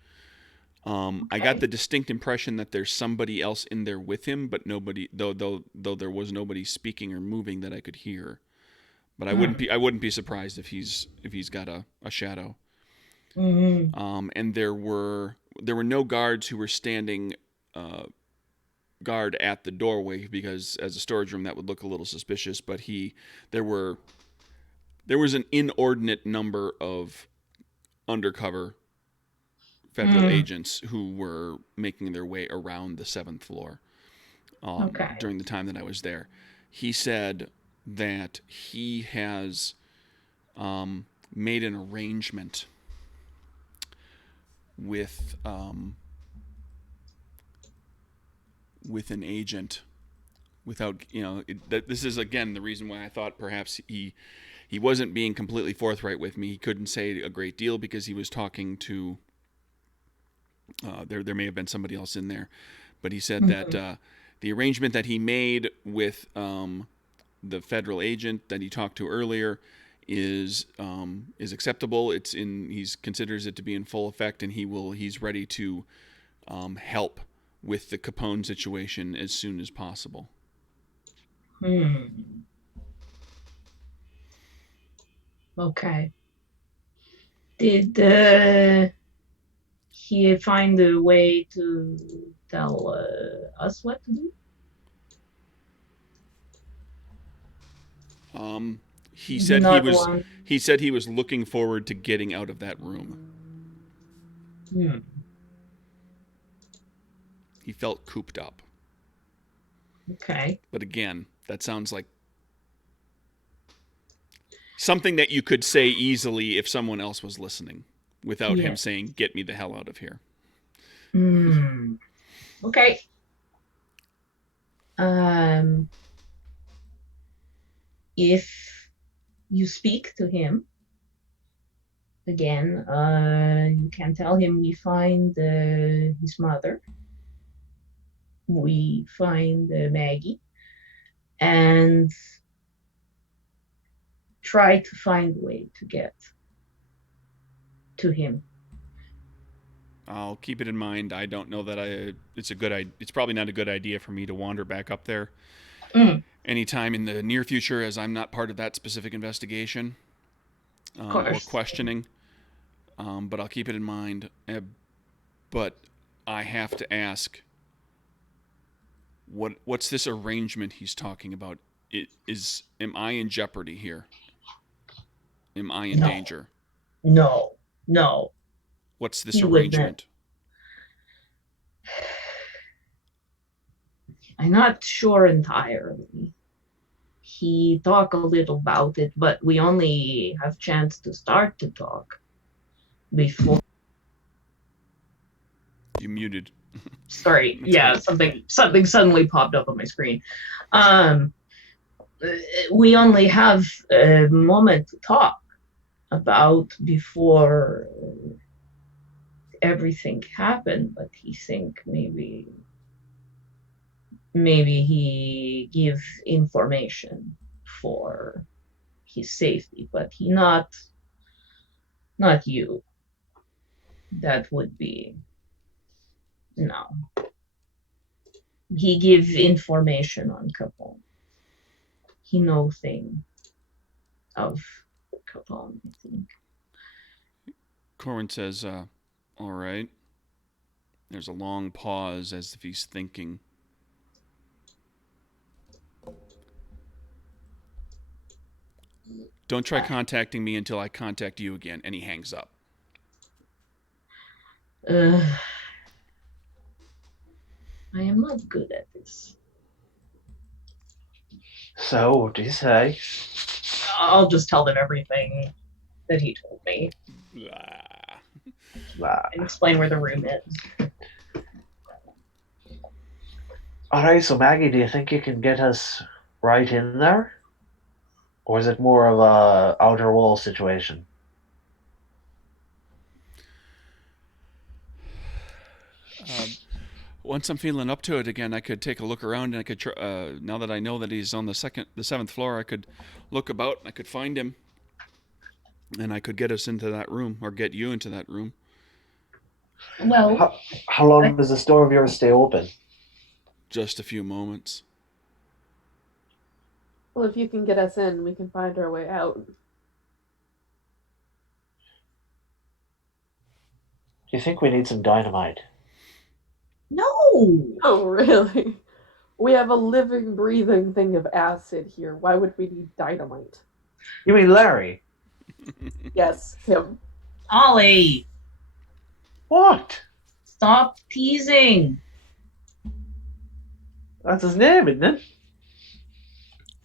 I got the distinct impression that there's somebody else in there with him, but nobody, though there was nobody speaking or moving that I could hear. But I wouldn't be surprised if he's got a shadow. Mm-hmm. And there were no guards who were standing guard at the doorway, because as a storage room that would look a little suspicious. But there was an inordinate number of undercover federal agents who were making their way around the 7th floor during the time that I was there. He said that he has made an arrangement with an agent without, this is again the reason why I thought perhaps he wasn't being completely forthright with me. He couldn't say a great deal because he was talking to there may have been somebody else in there, but he said that the arrangement that he made with the federal agent that he talked to earlier is acceptable. He considers it to be in full effect, and he's ready to help with the Capone situation as soon as possible. Okay. Did he find a way to tell us what to do? He said he was looking forward to getting out of that room. He felt cooped up. Okay. But again, that sounds like something that you could say easily if someone else was listening, without him saying, "Get me the hell out of here." Okay. If you speak to him again, you can tell him we find his mother, we find Maggie, and try to find a way to get to him. I'll keep it in mind. I don't know that it's probably not a good idea for me to wander back up there anytime in the near future, as I'm not part of that specific investigation or questioning. But I'll keep it in mind. But I have to ask, what's this arrangement he's talking about? Am I in jeopardy here? Am I in danger? No. What's this arrangement? I'm not sure entirely. He talked a little about it, but we only have chance to start to talk before. You muted. Sorry. Something suddenly popped up on my screen. We only have a moment to talk about before everything happened, but he think maybe he give information for his safety, but he not you. That would be no. He give information on Capone. He know thing of Capone, I think. Corin says, all right. There's a long pause as if he's thinking. Don't try contacting me until I contact you again. And he hangs up. I am not good at this. So, what do you say? I'll just tell them everything that he told me and explain where the room is. All right, so Maggie, do you think you can get us right in there? Or is it more of a outer wall situation? Once I'm feeling up to it again, I could take a look around and I could now that I know that he's on the seventh floor, I could look about and I could find him and I could get us into that room or get you into that room. Well, How long does this door of yours stay open? Just a few moments. Well, if you can get us in, we can find our way out. Do you think we need some dynamite? no. Oh, really? We have a living, breathing thing of acid here. Why would we need dynamite? You mean Larry? Yes, him. Ollie, What? stop teasing. That's his name, isn't it?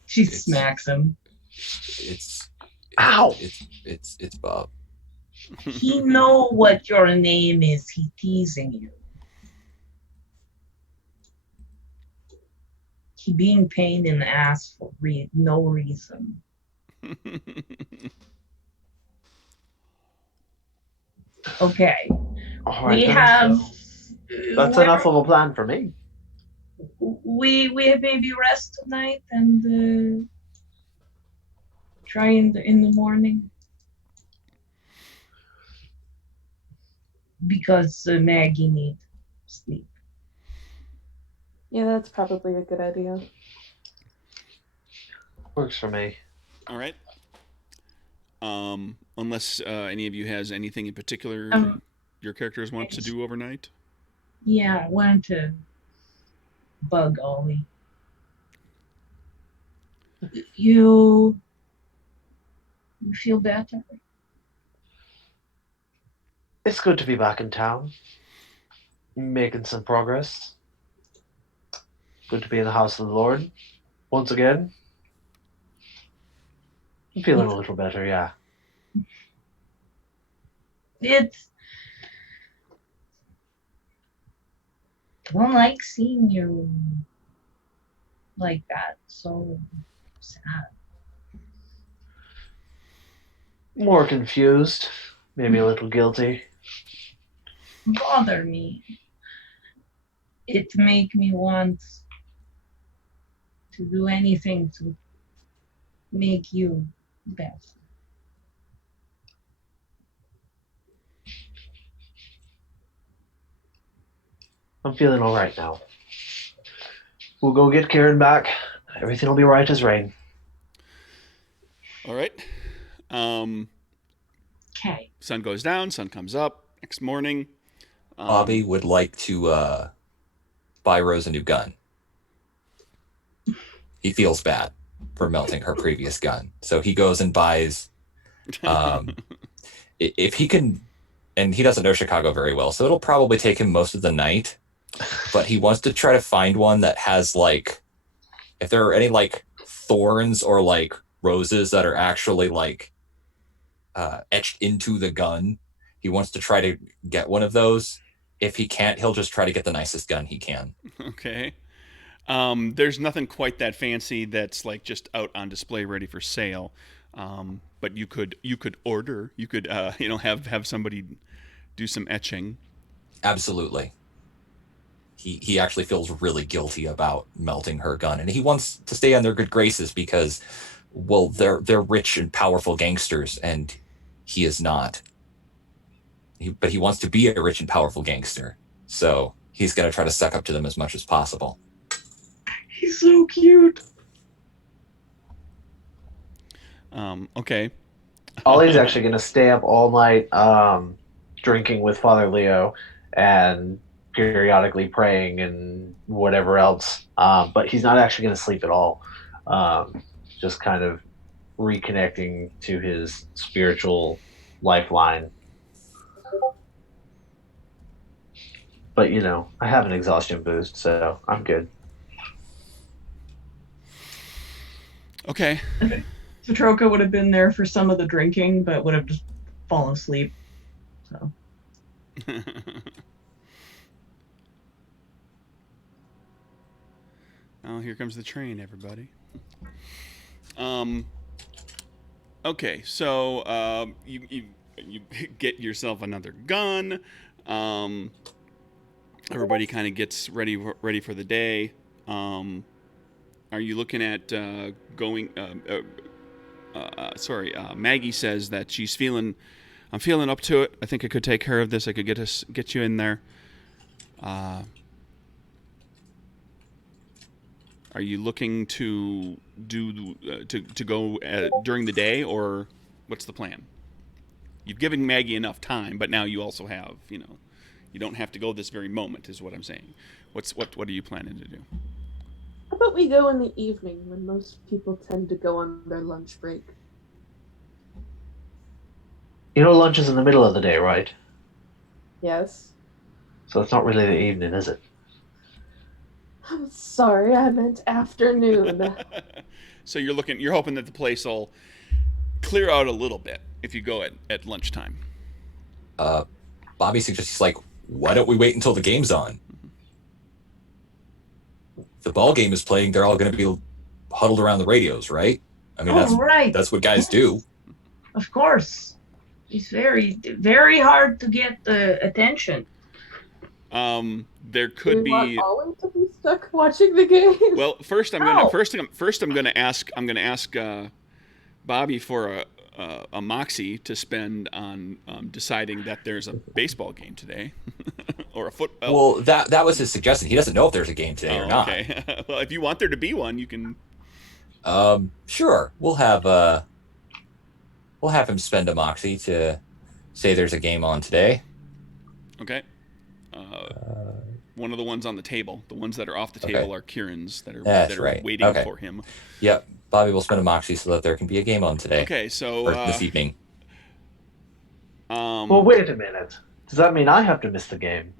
She smacks him. It's Ow! It's Bob. He know what your name is. He teasing you. He being pain in the ass for no reason. Okay. All right, We then. have. That's enough of a plan for me. We maybe rest tonight and try in the morning because Maggie need sleep. Yeah, that's probably a good idea. Works for me. All right. Unless any of you has anything in particular your characters want to do overnight. Yeah, I wanted to bug Ollie. You feel better? It's good to be back in town. Making some progress. Good to be in the house of the Lord. Once again. I'm feeling a little better, yeah. It's. I don't like seeing you like that. So sad. More confused. Maybe a little guilty. Bother me. It make me want to do anything to make you better. I'm feeling all right now. We'll go get Karen back. Everything will be right as rain. All right. Okay. Sun goes down, sun comes up. Next morning. Bobby would like to buy Rose a new gun. He feels bad for melting her previous gun. So he goes and buys, if he can, and he doesn't know Chicago very well, so it'll probably take him most of the night, but he wants to try to find one that has like, if there are any like thorns or like roses that are actually like etched into the gun, he wants to try to get one of those. If he can't, he'll just try to get the nicest gun he can. Okay. There's nothing quite that fancy that's like just out on display ready for sale. But you could order. You could have somebody do some etching. Absolutely. He actually feels really guilty about melting her gun, and he wants to stay on their good graces because, well, they're rich and powerful gangsters, and he is not. But he wants to be a rich and powerful gangster, so he's going to try to suck up to them as much as possible. He's so cute. Okay. Ollie's actually going to stay up all night drinking with Father Leo and periodically praying and whatever else. But he's not actually going to sleep at all. Just kind of reconnecting to his spiritual lifeline. But, I have an exhaustion boost, so I'm good. Okay. Satroka would have been there for some of the drinking, but would have just fallen asleep. So. Oh, here comes the train, everybody. Okay, so you get yourself another gun. Everybody kind of gets ready for the day. Are you looking at going? Maggie says that she's feeling. I'm feeling up to it. I think I could take care of this. I could get you in there. Are you looking to do to go during the day, or what's the plan? You've given Maggie enough time, but now you also have, you don't have to go this very moment, is what I'm saying. What are you planning to do? How about we go in the evening when most people tend to go on their lunch break? Lunch is in the middle of the day, right? Yes. So it's not really the evening, is it? I'm sorry, I meant afternoon. So you're hoping that the place will clear out a little bit if you go at lunchtime. Bobby suggests, he's like, why don't we wait until the game's on? The ball game is playing, they're all going to be huddled around the radios, right? I mean, that's what guys do. Of course. It's very, very hard to get the attention. There could be. Want Ollie to be stuck watching the game. Well, first I'm gonna ask Bobby for a moxie to spend on deciding that there's a baseball game today, or a football. Well, that was his suggestion. He doesn't know if there's a game today or not. Okay. Well, if you want there to be one, you can. Sure. We'll have him spend a moxie to say there's a game on today. Okay. One of the ones on the table. The ones that are off the table are Kieran's that are waiting for him. Yep. Bobby will spend a moxie so that there can be a game on today. Okay, so this evening. Well, wait a minute. Does that mean I have to miss the game?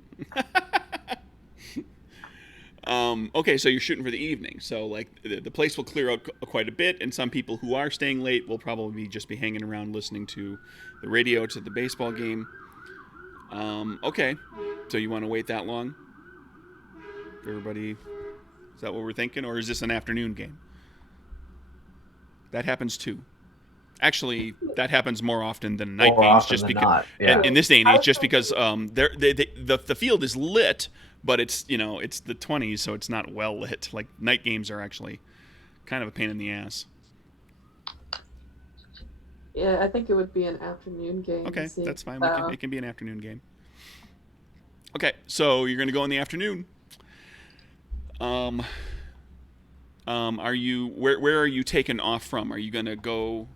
Okay, so you're shooting for the evening. So like the place will clear out quite a bit, and some people who are staying late will probably just be hanging around listening to the radio to the baseball game. Okay, so you want to wait that long? Everybody, is that what we're thinking, or is this an afternoon game? That happens too. Actually, that happens more often than night games, just because in this day and age, just because the field is lit, but it's it's the 20s, so it's not well lit. Like night games are actually kind of a pain in the ass. Yeah, I think it would be an afternoon game. Okay, that's fine. It can be an afternoon game. Okay, so you're going to go in the afternoon. Are you where are you taken off from? Are you going to go,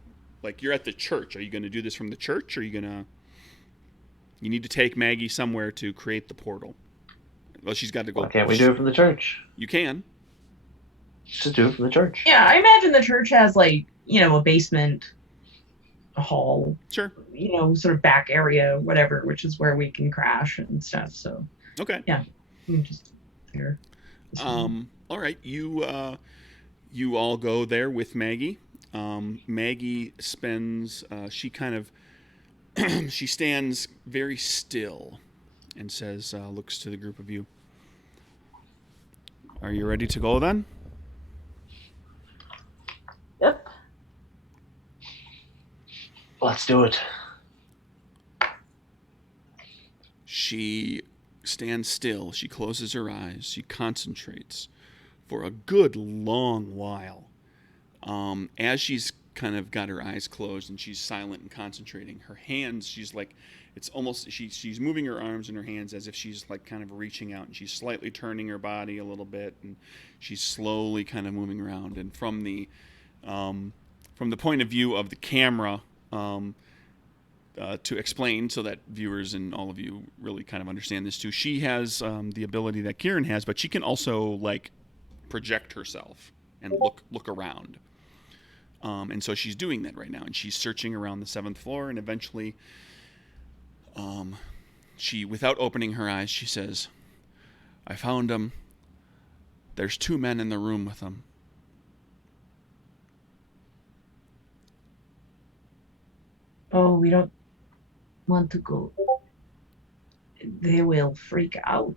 like you're at the church? Are you going to do this from the church, or are you need to take Maggie somewhere to create the portal? Well, she's got to go. Why can't we do it from the church? You can. Just do it from the church. Yeah, I imagine the church has a basement, a hall, sure, sort of back area, whatever, which is where we can crash and stuff. So okay, yeah, just here. All right, you all go there with Maggie. Maggie spends. She kind of. She stands very still, and says, looks to the group of you. Are you ready to go then? Yep. Let's do it. She stands still. She closes her eyes. She concentrates for a good long while. As she's kind of got her eyes closed and she's silent and concentrating, her hands, she's like, it's almost, she's moving her arms and her hands as if she's like kind of reaching out, and she's slightly turning her body a little bit, and she's slowly kind of moving around. And from the point of view of the camera, to explain so that viewers and all of you really kind of understand this too, she has the ability that Kieran has, but she can also like project herself and look around. And so she's doing that right now, and she's searching around the 7th floor, and eventually she, without opening her eyes, she says, I found him. There's 2 men in the room with him. Oh, we don't want to go. They will freak out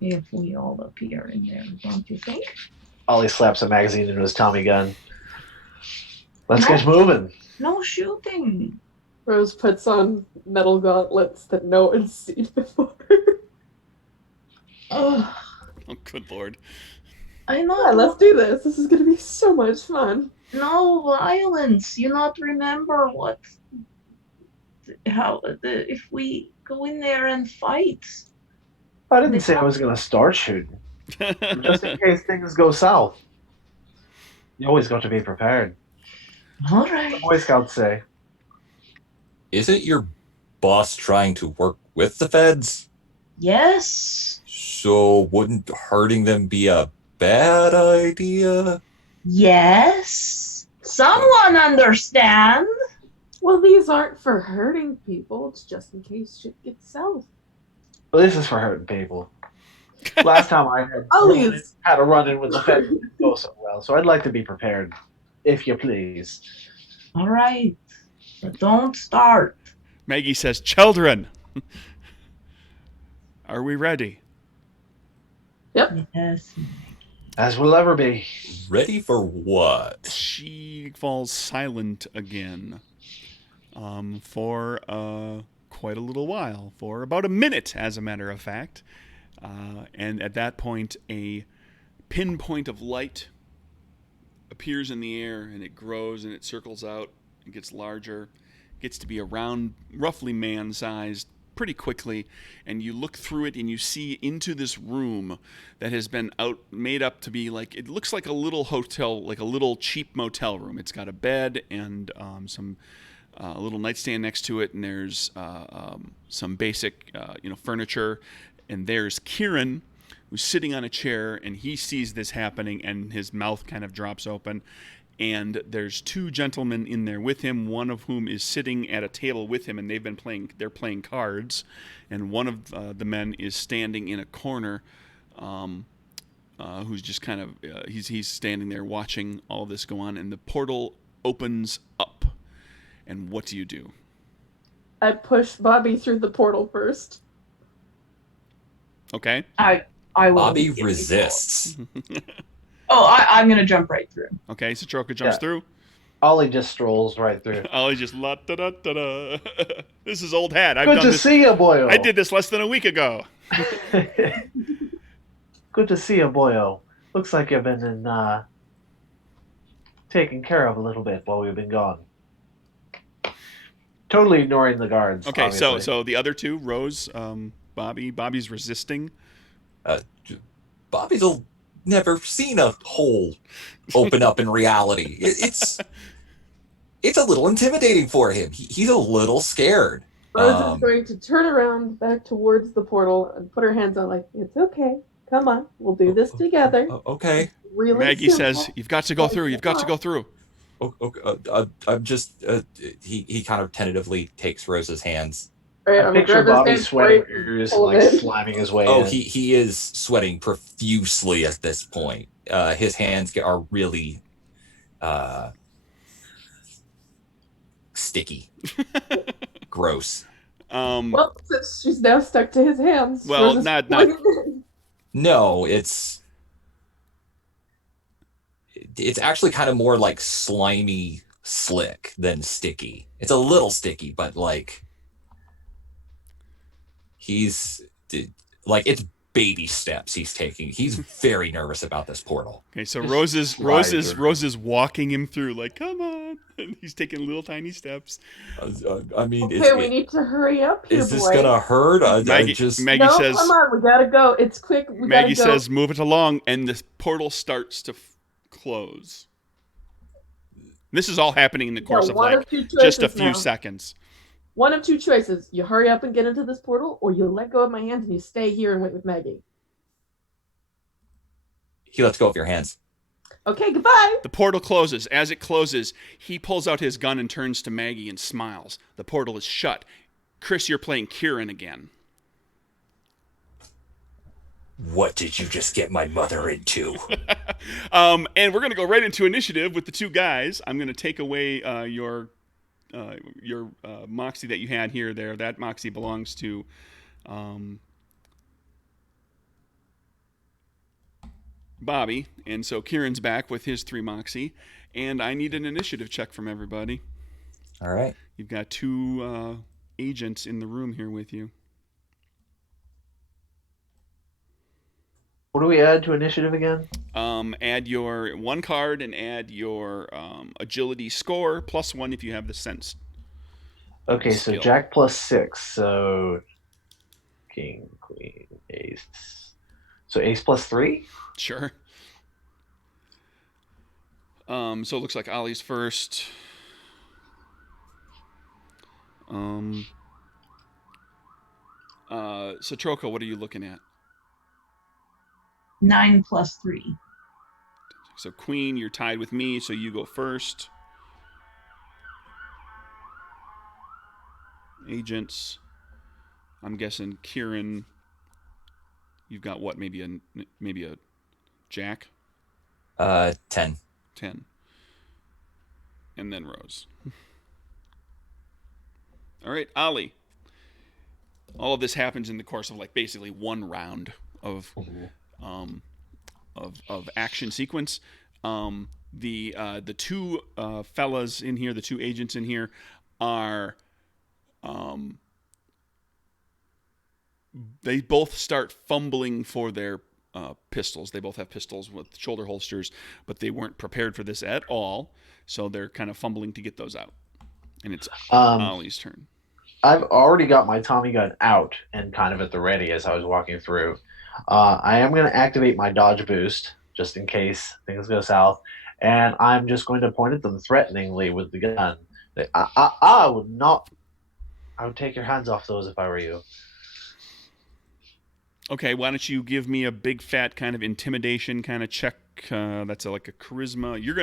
if we all appear in there, don't you think? Ollie slaps a magazine into his Tommy gun. Let's No. get moving. No shooting. Rose puts on metal gauntlets that no one's seen before. Ugh, Oh, good lord. I know. Yeah, let's do this. This is gonna be so much fun. No violence. You not remember if we go in there and fight. I didn't say I was going to start shooting. Just in case things go south. You always got to be prepared. All The right. Boy Scouts say. Isn't your boss trying to work with the feds? Yes. So wouldn't hurting them be a bad idea? Yes. Someone understand. Well, these aren't for hurting people. It's just in case shit gets south. Well, this is for hurting people. Last time I had a run-in with the feds, it didn't go so well. So I'd like to be prepared, if you please. All right. But don't start. Maggie says, "Children, are we ready?" Yep. Yes. As we'll ever be. Ready for what? She falls silent again for quite a little while, for about a minute, as a matter of fact. And at that point, a pinpoint of light appears in the air, and it grows and it circles out. It gets larger, gets to be around roughly man-sized pretty quickly, and you look through it and you see into this room that has been made up to be like, it looks like a little hotel, like a little cheap motel room. It's got a bed and some a little nightstand next to it, and there's some basic furniture, and there's Kieran, who's sitting on a chair, and he sees this happening, and his mouth kind of drops open. And there's two gentlemen in there with him, one of whom is sitting at a table with him, and they're playing cards, and one of the men is standing in a corner, who's just kind of he's standing there watching all this go on, and the portal opens up. And what do you do? I push Bobby through the portal first. Okay. I will. Bobby resists. I'm gonna jump right through. Okay, so Troka jumps through. Ollie just strolls right through. Ollie just la da da da da. This is old hat. Good to see you, boyo. I did this less than a week ago. Good to see you, boyo. Looks like you've been taken care of a little bit while we've been gone. Totally ignoring the guards. Okay, obviously. so the other two, Rose, Bobby's resisting. Bobby's never seen a hole open up in reality. It's a little intimidating for him. He's a little scared. Rose is going to turn around back towards the portal and put her hands on, like, it's okay. Come on, we'll do this together. Okay. Really Maggie simple. says, "You've got to go through. You've got to go through." Okay. I'm just. He kind of tentatively takes Rose's hands. All right, I I'm picture gonna grab Bobby his hand sweating straight, ears, pull like it in. slamming his way Oh, in. he is sweating profusely at this point. His hands are really sticky. Gross. Well, since she's now stuck to his hands. Well, Rose is not- pulling it in. No, it's actually kind of more like slimy slick than sticky. It's a little sticky, but like it's baby steps he's taking. He's very nervous about this portal. Okay, so Rose is walking him through, like, come on, and he's taking little tiny steps. I mean, Okay, we need to hurry up here, is this boy. gonna hurt? Maggie just Maggie No, says, come on, we gotta go. It's quick. We Maggie gotta go. says, "Move it along," and the portal starts to close. This is all happening in the course of one like of two just a choices few now. seconds. One of two choices. You hurry up and get into this portal, or you let go of my hands and you stay here and wait with Maggie. he lets go of your hands. Okay, goodbye. The portal closes. As it closes, he pulls out his gun and turns to Maggie and smiles. The portal is shut. Chris, you're playing Kieran again. What did you just get my mother into? And we're going to go right into initiative with the two guys. I'm going to take away your your moxie that you had here. That moxie belongs to Bobby, and so Kieran's back with his 3 moxie, and I need an initiative check from everybody. All right. You've got 2 agents in the room here with you. What do we add to initiative again? Add your 1 card and add your agility score +1 if you have the sense. Okay, Skill. so Jack +6. So King, Queen, Ace. So Ace +3? Sure. So it looks like Ollie's first. Satroka, what are you looking at? 9 + 3. So Queen, you're tied with me, so you go first. Agents, I'm guessing Kieran. You've got what? Maybe a Jack. 10. 10. And then Rose. All right, Ollie. All of this happens in the course of like basically 1 round of action sequence. The 2 fellas in here, the 2 agents in here, are they both start fumbling for their pistols. They both have pistols with shoulder holsters, but they weren't prepared for this at all, so they're kind of fumbling to get those out. And it's Ollie's turn. I've already got my Tommy gun out and kind of at the ready as I was walking through. I am going to activate my dodge boost just in case things go south, and I'm just going to point at them threateningly with the gun. I would not. I would take your hands off those if I were you. Okay, why don't you give me a big fat kind of intimidation kind of check? That's like a charisma. Are you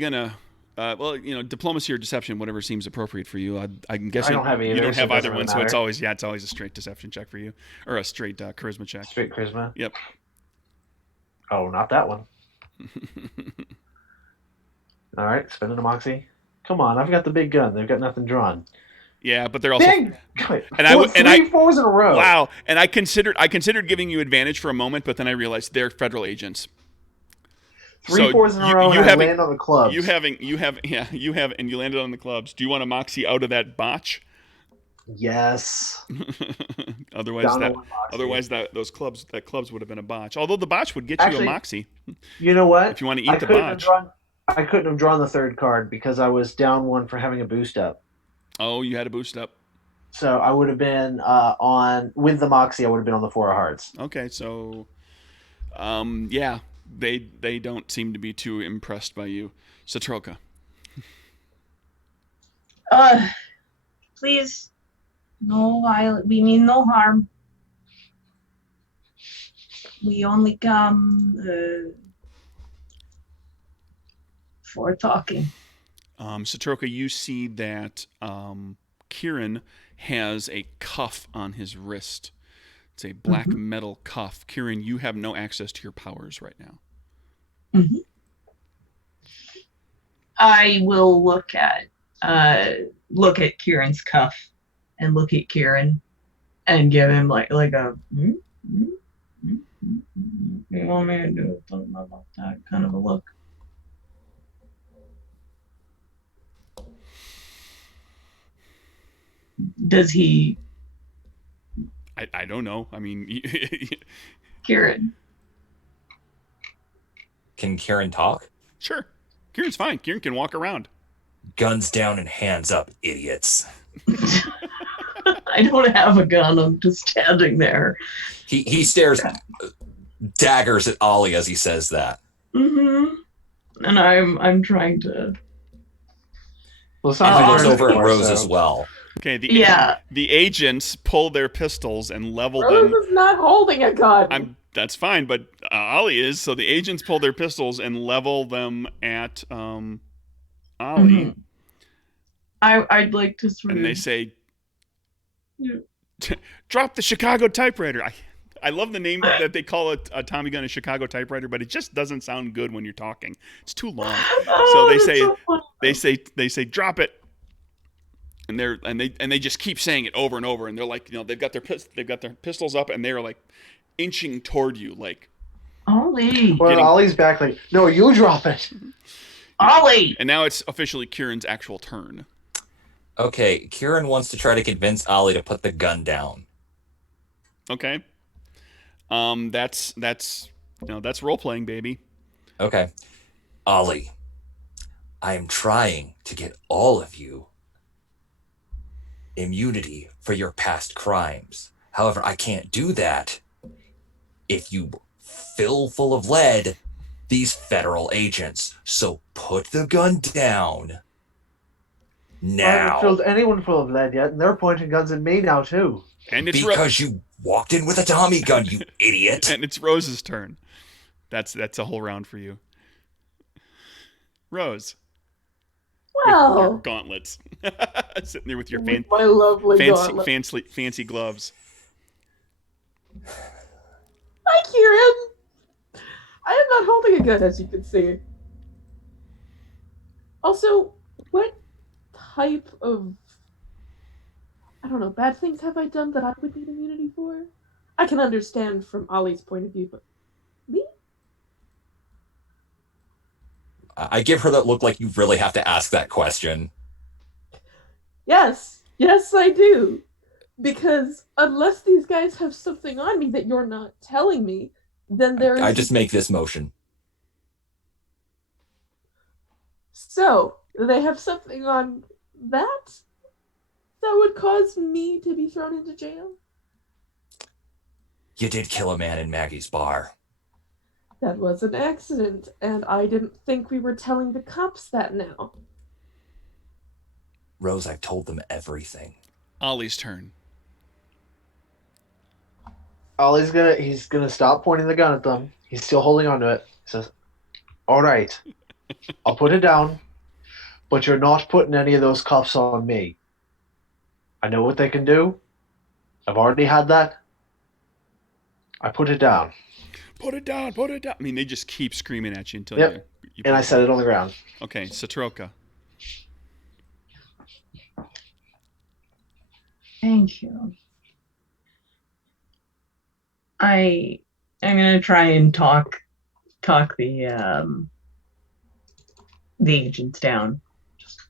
gonna? Well, diplomacy or deception, whatever seems appropriate for you. I'm guessing I don't have either, you don't have so it either doesn't one, really so it's matter. always a straight deception check for you, or a straight charisma check. Straight charisma? Yep. Oh, not that one. All right, spending a moxie. Come on, I've got the big gun. They've got nothing drawn. Yeah, but they're also Big. and 4s in a row. Wow, and I considered giving you advantage for a moment, but then I realized they're federal agents. 3 4s in a row, and I land on the clubs. You have, and you landed on the clubs. Do you want to moxie out of that botch? Yes. otherwise, those clubs would have been a botch. Although the botch would get you a moxie. You know what? If you want to eat the botch. I couldn't have drawn the 3rd card because I was down 1 for having a boost up. Oh, you had a boost up. So I would have been with the moxie. I would have been on the 4 of hearts. Okay, so, yeah. They don't seem to be too impressed by you. Satroka. Please, we mean no harm. We only come for talking. Satroka, you see that Kieran has a cuff on his wrist. It's a black metal cuff. Kieran, you have no access to your powers right now. Mm-hmm. I will look at Kieran's cuff and look at Kieran and give him like a you want me to do something about that kind of a look. Does he? I don't know. I mean, Kieran. Can Kieran talk? Sure. Kieran's fine. Kieran can walk around. Guns down and hands up, idiots. I don't have a gun. I'm just standing there. He stares daggers at Ollie as he says that. Mm-hmm. And I'm trying to. Well, he looks over at Rose as well. Okay, the agents pull their pistols and level Rose them. is not holding a gun. That's fine, but Ollie is. So the agents pull their pistols and level them at Ollie. Mm-hmm. I'd like to sort of. And they say, "Drop the Chicago typewriter." I love the name that they call a Tommy gun a Chicago typewriter, but it just doesn't sound good when you're talking. It's too long. So they say, drop it. and they just keep saying it over and over, and they're like, they've got their pistols up, and they're like inching toward you, like Ollie! Well, Ollie's back like, no, you drop it. Ollie! And now it's officially Kieran's actual turn. Okay, Kieran wants to try to convince Ollie to put the gun down. Okay. That's role playing, baby. Okay. Ollie, I am trying to get all of you immunity for your past crimes. However, I can't do that if you fill full of lead these federal agents. So put the gun down now. I haven't filled anyone full of lead yet, and they're pointing guns at me now too. And it's because you walked in with a Tommy gun, you idiot. And it's Rose's turn. That's a whole round for you. Rose. Well, Your gauntlets. Sitting there with your my lovely fancy gloves. Hi, Kieran. I am not holding a gun, as you can see. Also, what type of, I don't know, bad things have I done that I would need immunity for? I can understand from Ollie's point of view, but me? I give her that look like you really have to ask that question. Yes, I do. Because unless these guys have something on me that you're not telling me, then there is... I just make this motion. So, they have something on that would cause me to be thrown into jail? You did kill a man in Maggie's bar. That was an accident, and I didn't think we were telling the cops that now. Rose, I've told them everything. Ollie's turn. He's gonna stop pointing the gun at them. He's still holding onto it. He says, all right, I'll put it down, but you're not putting any of those cuffs on me. I know what they can do. I've already had that. I put it down. Put it down. Put it down. I mean, they just keep screaming at you until you and I set it on the ground. Okay, Satroka. Thank you. I'm gonna try and talk the agents down. Just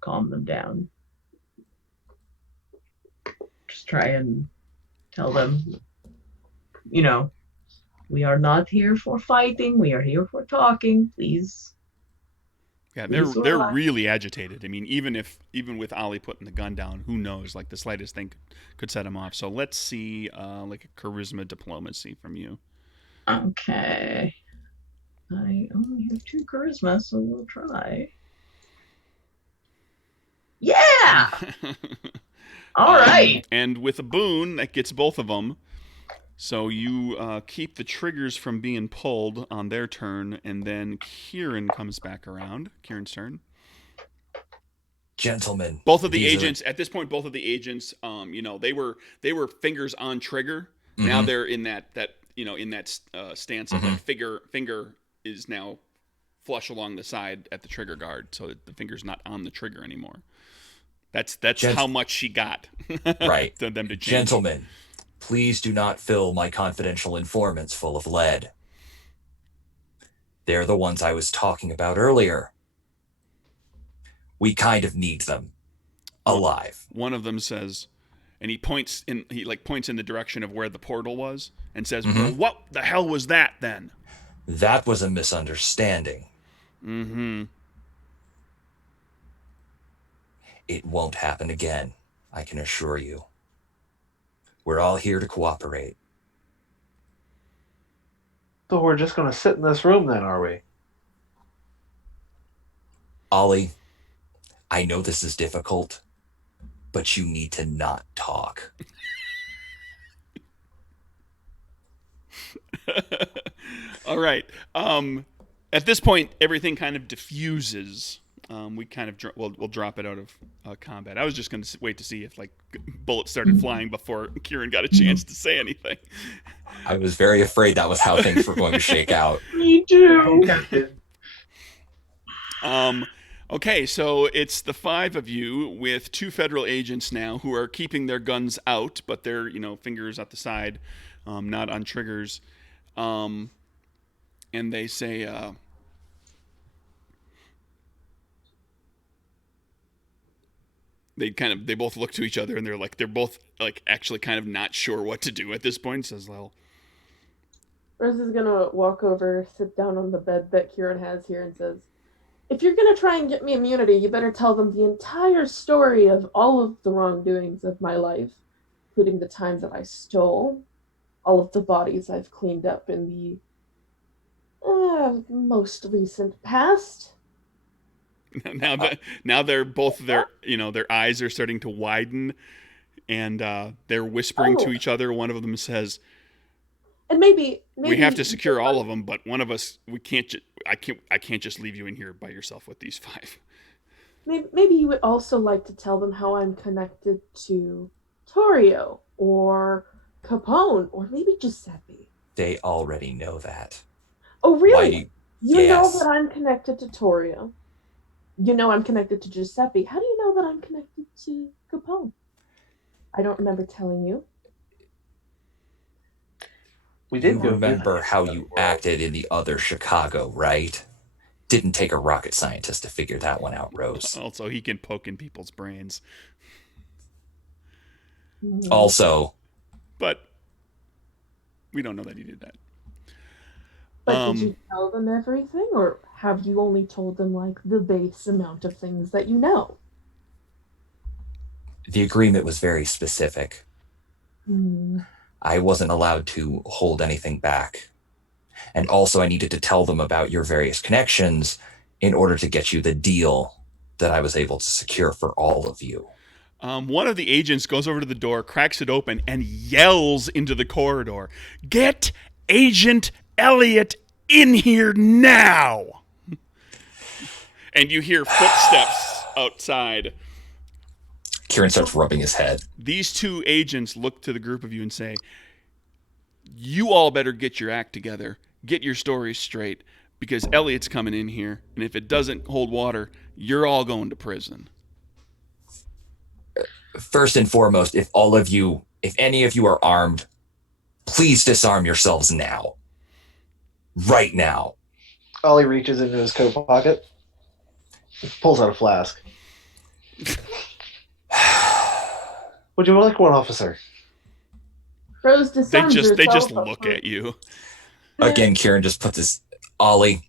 calm them down. Just try and tell them, we are not here for fighting. We are here for talking. Please. Yeah, they're really agitated. I mean, even with Ollie putting the gun down, who knows? Like the slightest thing could set him off. So let's see, like a charisma diplomacy from you. Okay. I only have 2 charisma, so we'll try. Yeah. All right. And with a boon, that gets both of them. So you keep the triggers from being pulled on their turn, and then Kieran comes back around. Kieran's turn. Gentlemen. Both of the agents, at this point, they were fingers on trigger. Mm-hmm. Now they're in that stance of like finger is now flush along the side at the trigger guard, so that the finger's not on the trigger anymore. That's how much she got. Right. them to change. Gentlemen. Please do not fill my confidential informants full of lead. They're the ones I was talking about earlier. We kind of need them alive. One of them says, and he points in the direction of where the portal was and says, Well, what the hell was that then? That was a misunderstanding. Mm-hmm. It won't happen again, I can assure you. We're all here to cooperate. So we're just going to sit in this room then, are we? Ollie, I know this is difficult, but you need to not talk. All right. At this point, everything kind of diffuses. We kind of we'll drop it out of combat. I was just going to wait to see if bullets started flying before Kieran got a chance to say anything. I was very afraid that was how things were going to shake out. Me too. Okay, so it's the five of you with two federal agents now who are keeping their guns out, but they're, fingers at the side, not on triggers. Um, and they say, they both look to each other and they're both like actually kind of not sure what to do at this point. Says, well, Rose is gonna walk over, sit down on the bed that Kieran has here, and says, if you're gonna try and get me immunity, you better tell them the entire story of all of the wrongdoings of my life, including the times that I stole, all of the bodies I've cleaned up in the most recent past. now they're both their eyes are starting to widen, and they're whispering to each other. One of them says, and maybe we have to secure all of them, but one of us, we can't. I can't just leave you in here by yourself with these five. Maybe you would also like to tell them how I'm connected to Torio or Capone or maybe Giuseppe. They already know that. Oh, really? You Yes. know that I'm connected to Torio. You know I'm connected to Giuseppe. How do you know that I'm connected to Capone? I don't remember telling you. We did You go remember how you acted in the other Chicago, right? Didn't take a rocket scientist to figure that one out, Rose. Also, he can poke in people's brains. Also, but we don't know that he did that. But did you tell them everything, or have you only told them like the base amount of things that you know? the agreement was very specific. I wasn't allowed to hold anything back. And also, I needed to tell them about your various connections in order to get you the deal that I was able to secure for all of you. One of the agents goes over to the door, cracks it open, and yells into the corridor, "Get Agent Elliot in here now!" And you hear footsteps outside. Kieran starts rubbing his head. These two agents look to the group of you and say, you all better get your act together, get your stories straight, because Elliot's coming in here, and if it doesn't hold water, you're all going to prison. First and foremost, if any of you are armed, please disarm yourselves now. Right now. Ollie reaches into his coat pocket, pulls out a flask. Would you like one, officer? Rose disarms herself. They just look at you. Again, Kieran just puts his... Ollie,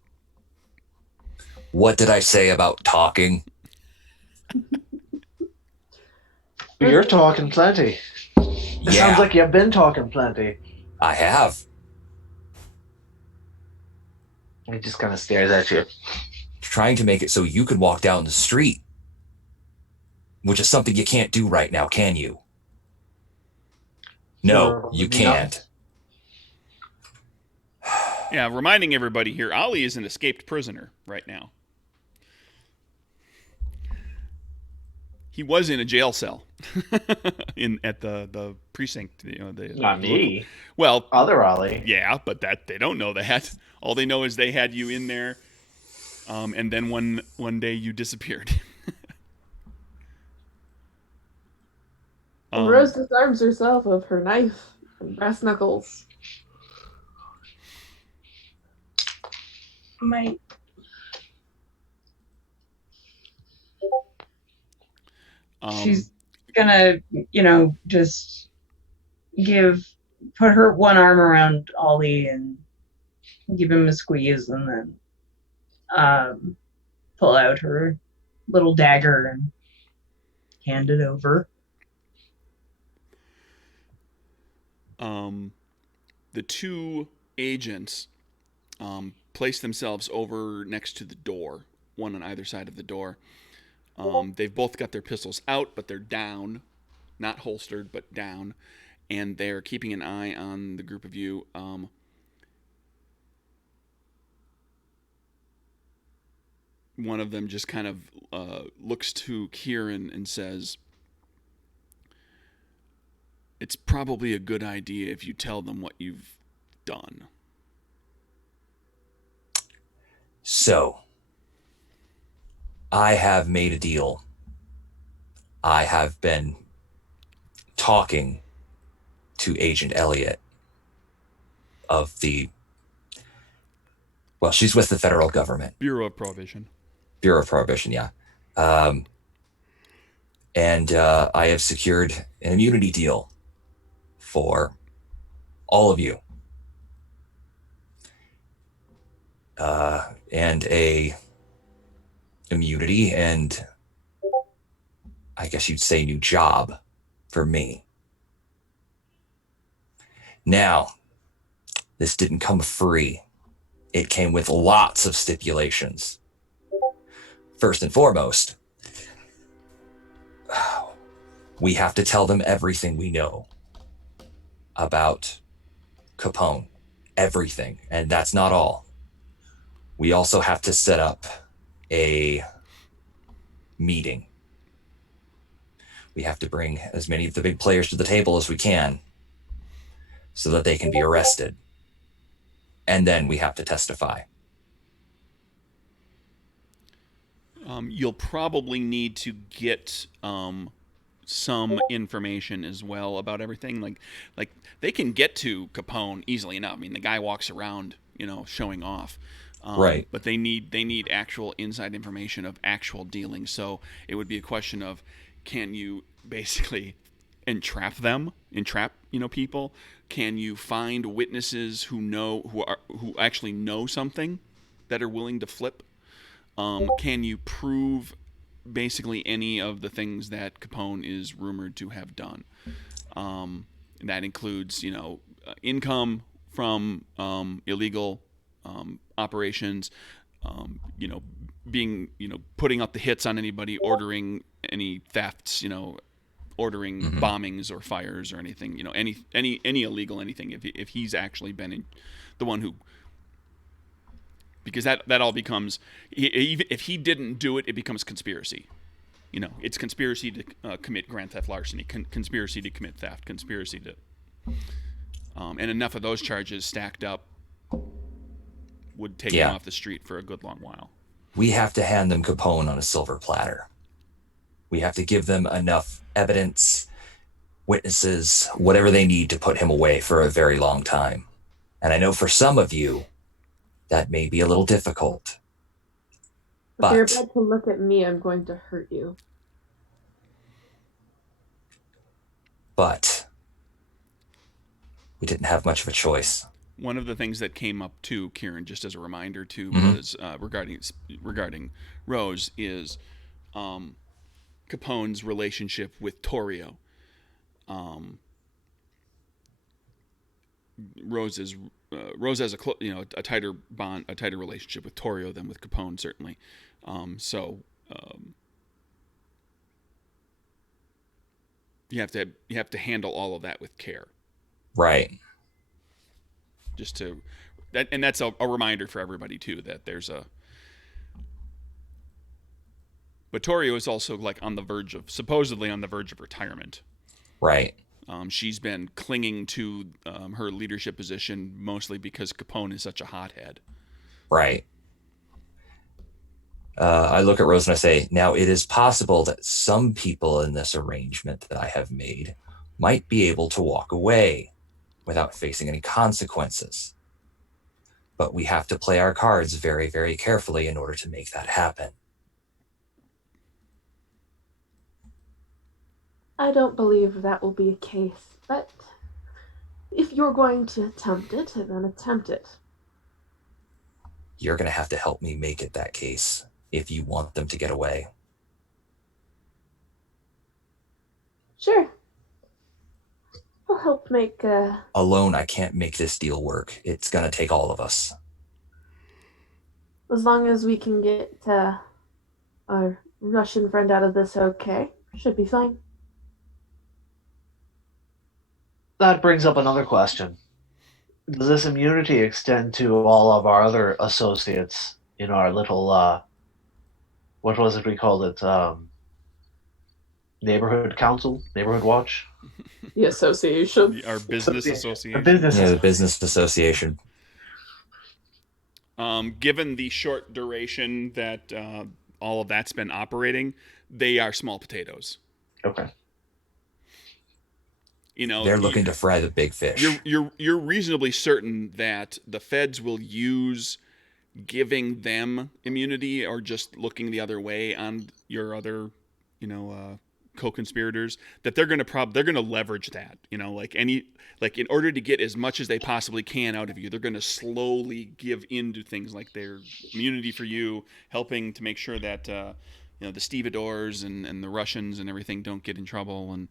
what did I say about talking? You're talking plenty. It sounds like you've been talking plenty. I have. He just kind of stares at you. Trying to make it so you can walk down the street. Which is something you can't do right now, can you? No, you can't. Yeah, reminding everybody here, Ollie is an escaped prisoner right now. He was in a jail cell at the precinct. Not me. Well, other Ollie. Yeah, but they don't know that. All they know is they had you in there, and then one day you disappeared. Rose disarms herself of her knife and brass knuckles. She's gonna, just put her one arm around Ollie and give him a squeeze, and then pull out her little dagger and hand it over. The two agents place themselves over next to the door, one on either side of the door. They've both got their pistols out, but they're down, not holstered, but down, and they're keeping an eye on the group of you. One of them just kind of looks to Kieran and says, "It's probably a good idea if you tell them what you've done." So, I have made a deal. I have been talking to Agent Elliott of the, well, she's with the federal government. Bureau of Prohibition. Bureau of Prohibition, yeah. And I have secured an immunity deal for all of you. And a immunity and I guess you'd say new job for me. Now, this didn't come free. It came with lots of stipulations. First and foremost, we have to tell them everything we know about Capone. Everything. And that's not all. We also have to set up a meeting. We have to bring as many of the big players to the table as we can so that they can be arrested. And then we have to testify. You'll probably need to get some information as well about everything. Like they can get to Capone easily enough. I mean, the guy walks around, showing off. Right. But they need actual inside information of actual dealings. So it would be a question of, can you basically entrap people? Can you find witnesses who actually know something that are willing to flip? Can you prove basically any of the things that Capone is rumored to have done? That includes, income from illegal operations, being, putting up the hits on anybody, ordering any thefts, ordering bombings or fires or anything, any illegal anything. If he's actually been the one who, because that all becomes, if he didn't do it, it becomes conspiracy. It's conspiracy to commit grand theft larceny, conspiracy to commit theft, conspiracy to, and enough of those charges stacked up would take him off the street for a good long while. We have to hand them Capone on a silver platter. We have to give them enough evidence, witnesses, whatever they need to put him away for a very long time. And I know for some of you, that may be a little difficult. If you're about to look at me, I'm going to hurt you. But we didn't have much of a choice. One of the things that came up too, Kieran, just as a reminder too, was regarding Rose, is Capone's relationship with Torrio. Rose has a tighter bond, a tighter relationship with Torrio than with Capone, certainly. You have to handle all of that with care. Right. That's a reminder for everybody too, that there's but Torrio is also supposedly on the verge of retirement. Right. She's been clinging to her leadership position mostly because Capone is such a hothead. Right. I look at Rose and I say, now it is possible that some people in this arrangement that I have made might be able to walk away without facing any consequences. But we have to play our cards very, very carefully in order to make that happen. I don't believe that will be a case, but if you're going to attempt it, then attempt it. You're going to have to help me make it that case if you want them to get away. Sure. I'll help make... Alone, I can't make this deal work. It's going to take all of us. As long as we can get our Russian friend out of this okay, should be fine. That brings up another question. Does this immunity extend to all of our other associates in our little, what was it we called it? Neighborhood council? Neighborhood watch? The association. Our business association. The business association. Given the short duration that all of that's been operating, they are small potatoes. Okay. You know, They're looking to fry the big fish. You're reasonably certain that the feds will use giving them immunity or just looking the other way on your other, co-conspirators, that they're going to leverage that, like in order to get as much as they possibly can out of you, they're going to slowly give into things like their immunity for you, helping to make sure that the stevedores and the Russians and everything don't get in trouble, and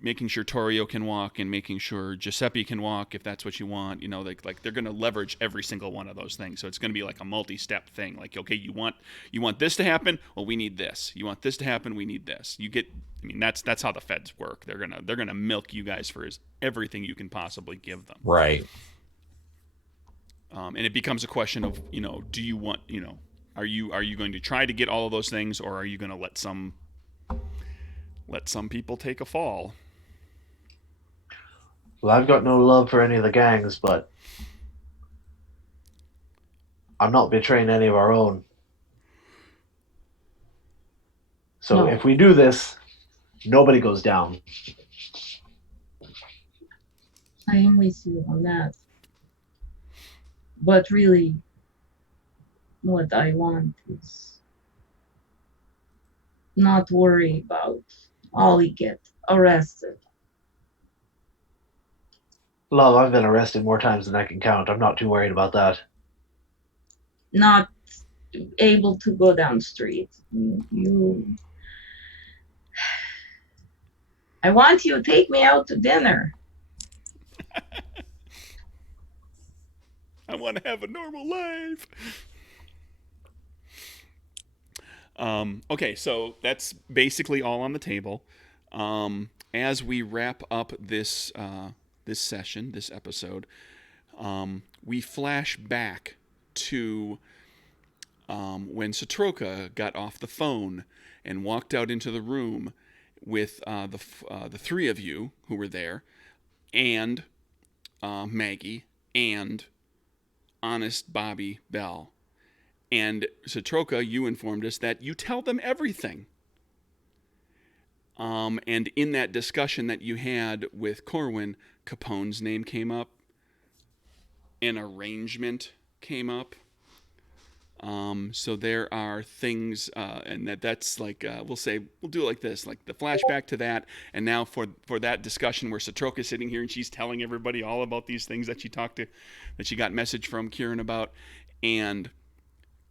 making sure Torrio can walk and making sure Giuseppe can walk if that's what you want. Like they're going to leverage every single one of those things. So it's going to be like a multi-step thing. Like, okay, you want this to happen? Well, we need this. You want this to happen? We need this. That's how the feds work. They're going to milk you guys for everything you can possibly give them. Right. And it becomes a question of, do you want, are you going to try to get all of those things, or are you going to let some people take a fall? Well, I've got no love for any of the gangs, but I'm not betraying any of our own. So No. if we do this, nobody goes down. I am with you on that. But really, what I want is not worry about Ollie get arrested. Love, I've been arrested more times than I can count. I'm not too worried about that. Not able to go down the street. I want you to take me out to dinner. I want to have a normal life. Okay, so that's basically all on the table. As we wrap up this session, this episode, we flash back to when Satroka got off the phone and walked out into the room with the three of you who were there, and Maggie and honest Bobby Bell. And Satroka, you informed us that you tell them everything. And in that discussion that you had with Corwin, Capone's name came up. An arrangement came up. So there are things, and that's like, we'll do it like this, like the flashback to that. And now for that discussion where Satroka's sitting here and she's telling everybody all about these things that she got message from Kieran about, and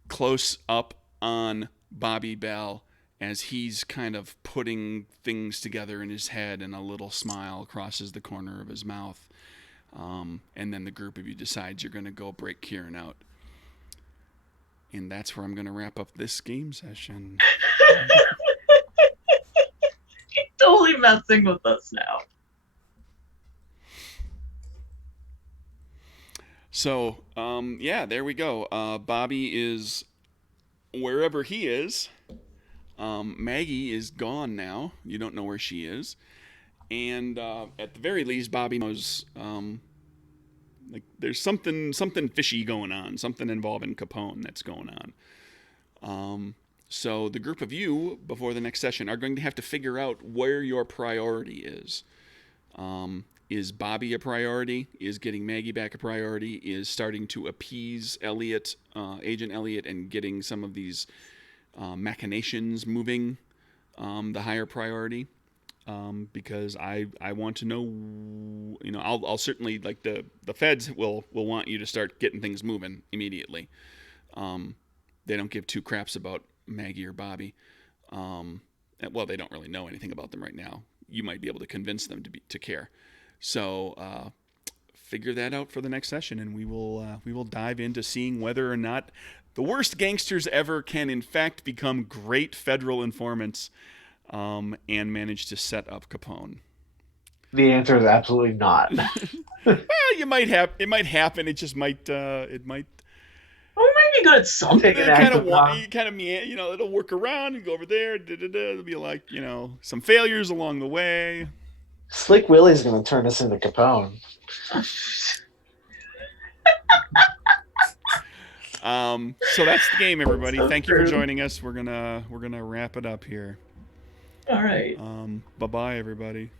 close up on Bobby Bell as he's kind of putting things together in his head, and a little smile crosses the corner of his mouth. And then the group of you decides you're going to go break Kieran out. And that's where I'm going to wrap up this game session. You're totally messing with us now. So, there we go. Bobby is wherever he is. Maggie is gone now. You don't know where she is. And at the very least, Bobby knows like there's something fishy going on, something involving Capone that's going on. So the group of you, before the next session, are going to have to figure out where your priority is. Is Bobby a priority? Is getting Maggie back a priority? Is starting to appease Elliot, Agent Elliot, and getting some of these machinations moving the higher priority? Because I want to know, I'll certainly, like, the feds will want you to start getting things moving immediately. They don't give two craps about Maggie or Bobby. Well, they don't really know anything about them right now. You might be able to convince them to care. So figure that out for the next session, and we will dive into seeing whether or not the worst gangsters ever can in fact become great federal informants and manage to set up Capone. The answer is absolutely not. Well, it might happen. It just might. It might. Oh, maybe good at something. It'll work around and go over there. It'll be like, some failures along the way. Slick Willie's going to turn us into Capone. So that's the game, everybody. So Thank you for true. joining us. We're gonna wrap it up here. All right. Bye bye, everybody.